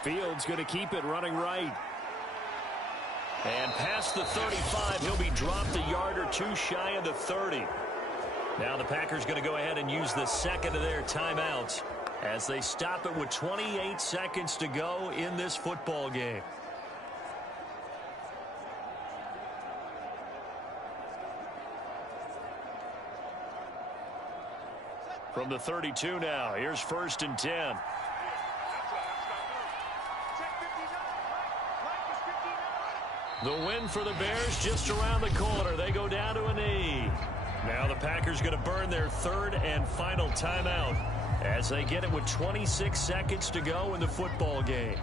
Fields going to keep it running right. And past the 35, he'll be dropped a yard or two shy of the 30. Now the Packers going to go ahead and use the second of their timeouts as they stop it with 28 seconds to go in this football game. From the 32 now, here's 1st and 10. The win for the Bears just around the corner. They go down to a knee. Now the Packers going to burn their third and final timeout as they get it with 26 seconds to go in the football game.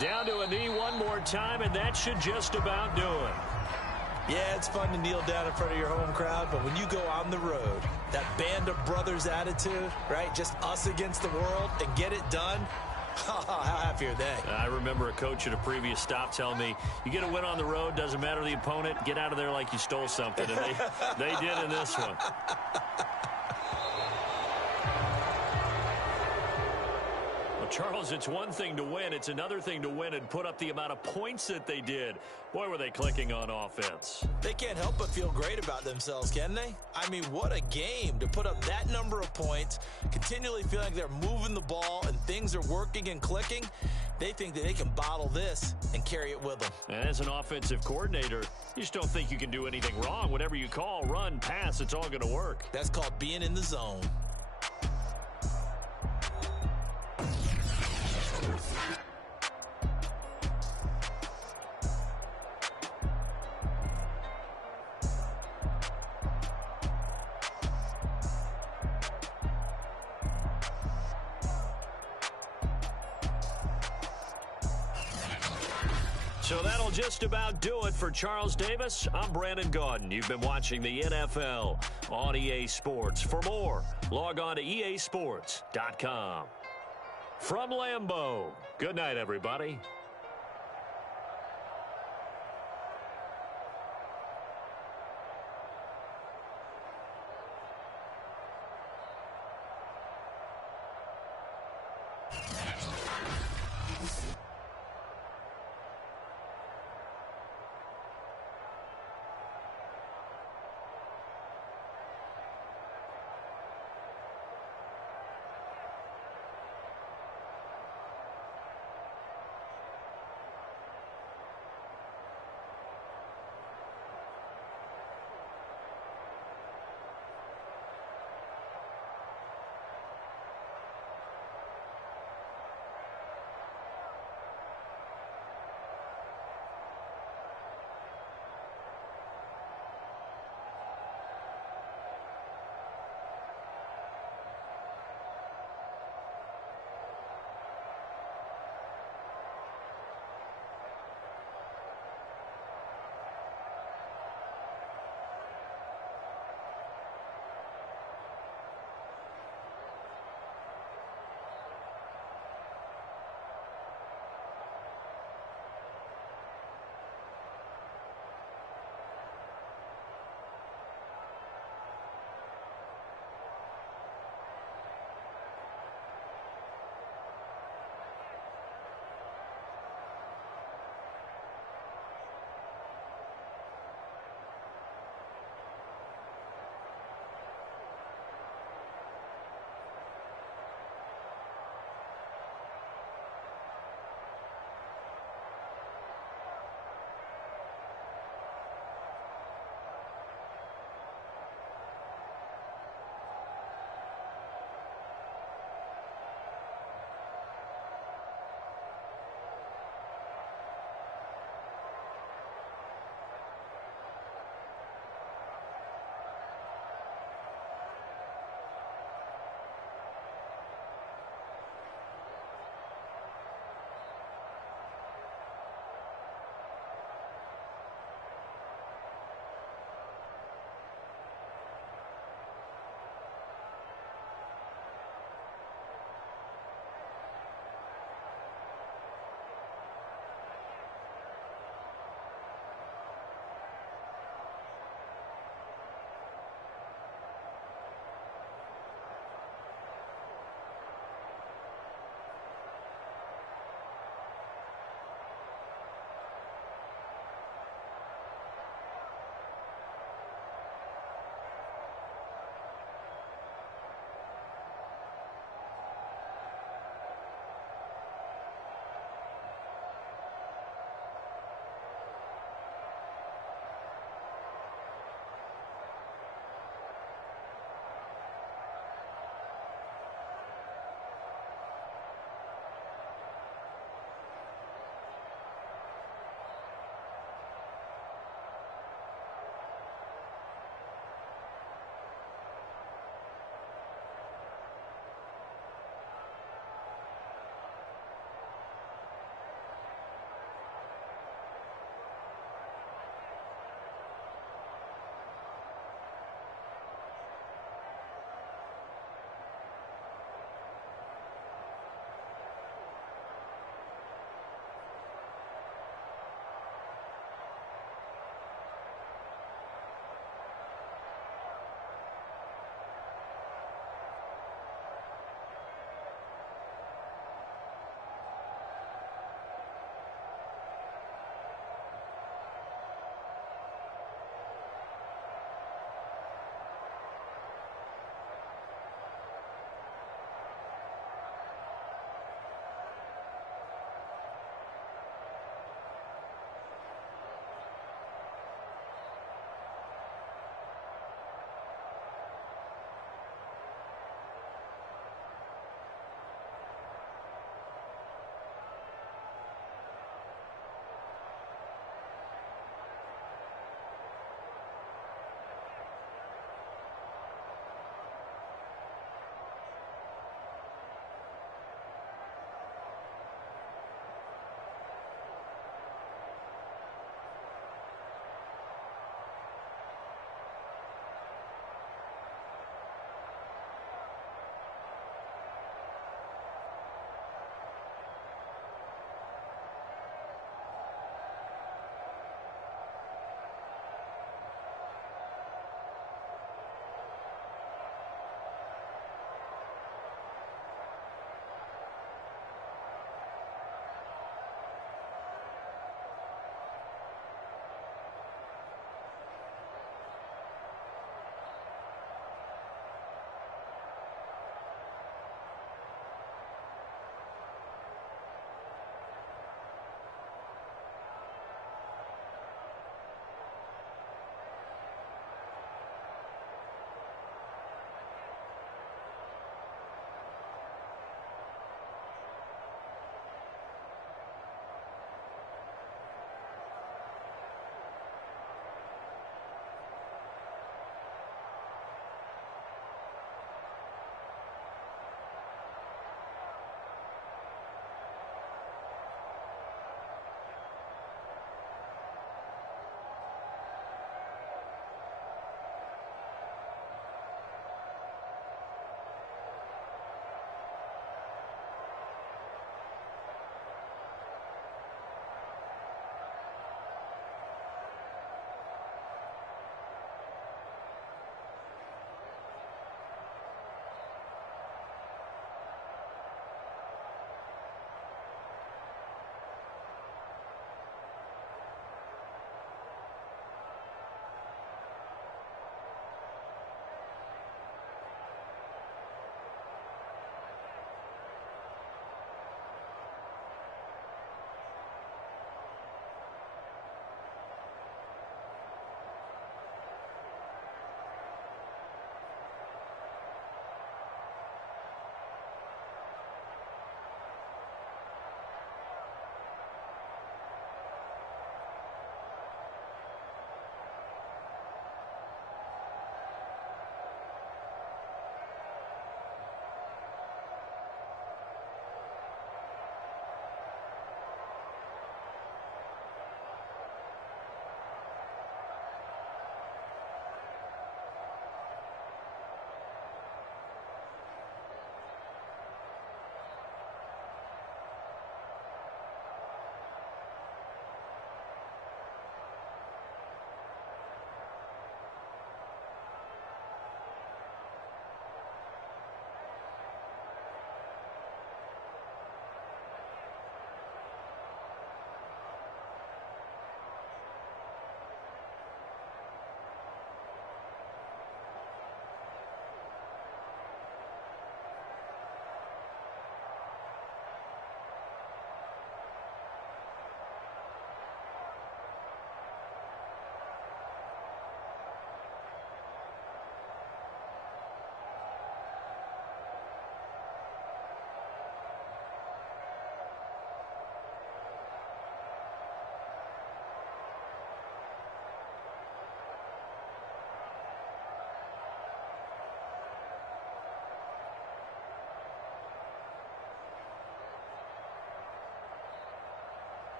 Down to a knee one more time, and that should just about do it. Yeah, it's fun to kneel down in front of your home crowd, but when you go on the road, that band of brothers attitude, right, just us against the world, and get it done, how happy are they? I remember a coach at a previous stop telling me, you get a win on the road, doesn't matter the opponent, get out of there like you stole something, and they did in this one. Charles, it's one thing to win. It's another thing to win and put up the amount of points that they did. Boy, were they clicking on offense. They can't help but feel great about themselves, can they? I mean, what a game to put up that number of points, continually feeling like they're moving the ball and things are working and clicking. They think that they can bottle this and carry it with them. And as an offensive coordinator, you just don't think you can do anything wrong. Whatever you call, run, pass, it's all going to work. That's called being in the zone. So that'll just about do it for Charles Davis. I'm Brandon Gaudin. You've been watching the NFL on EA Sports. For more, log on to easports.com. From Lambeau, good night, everybody.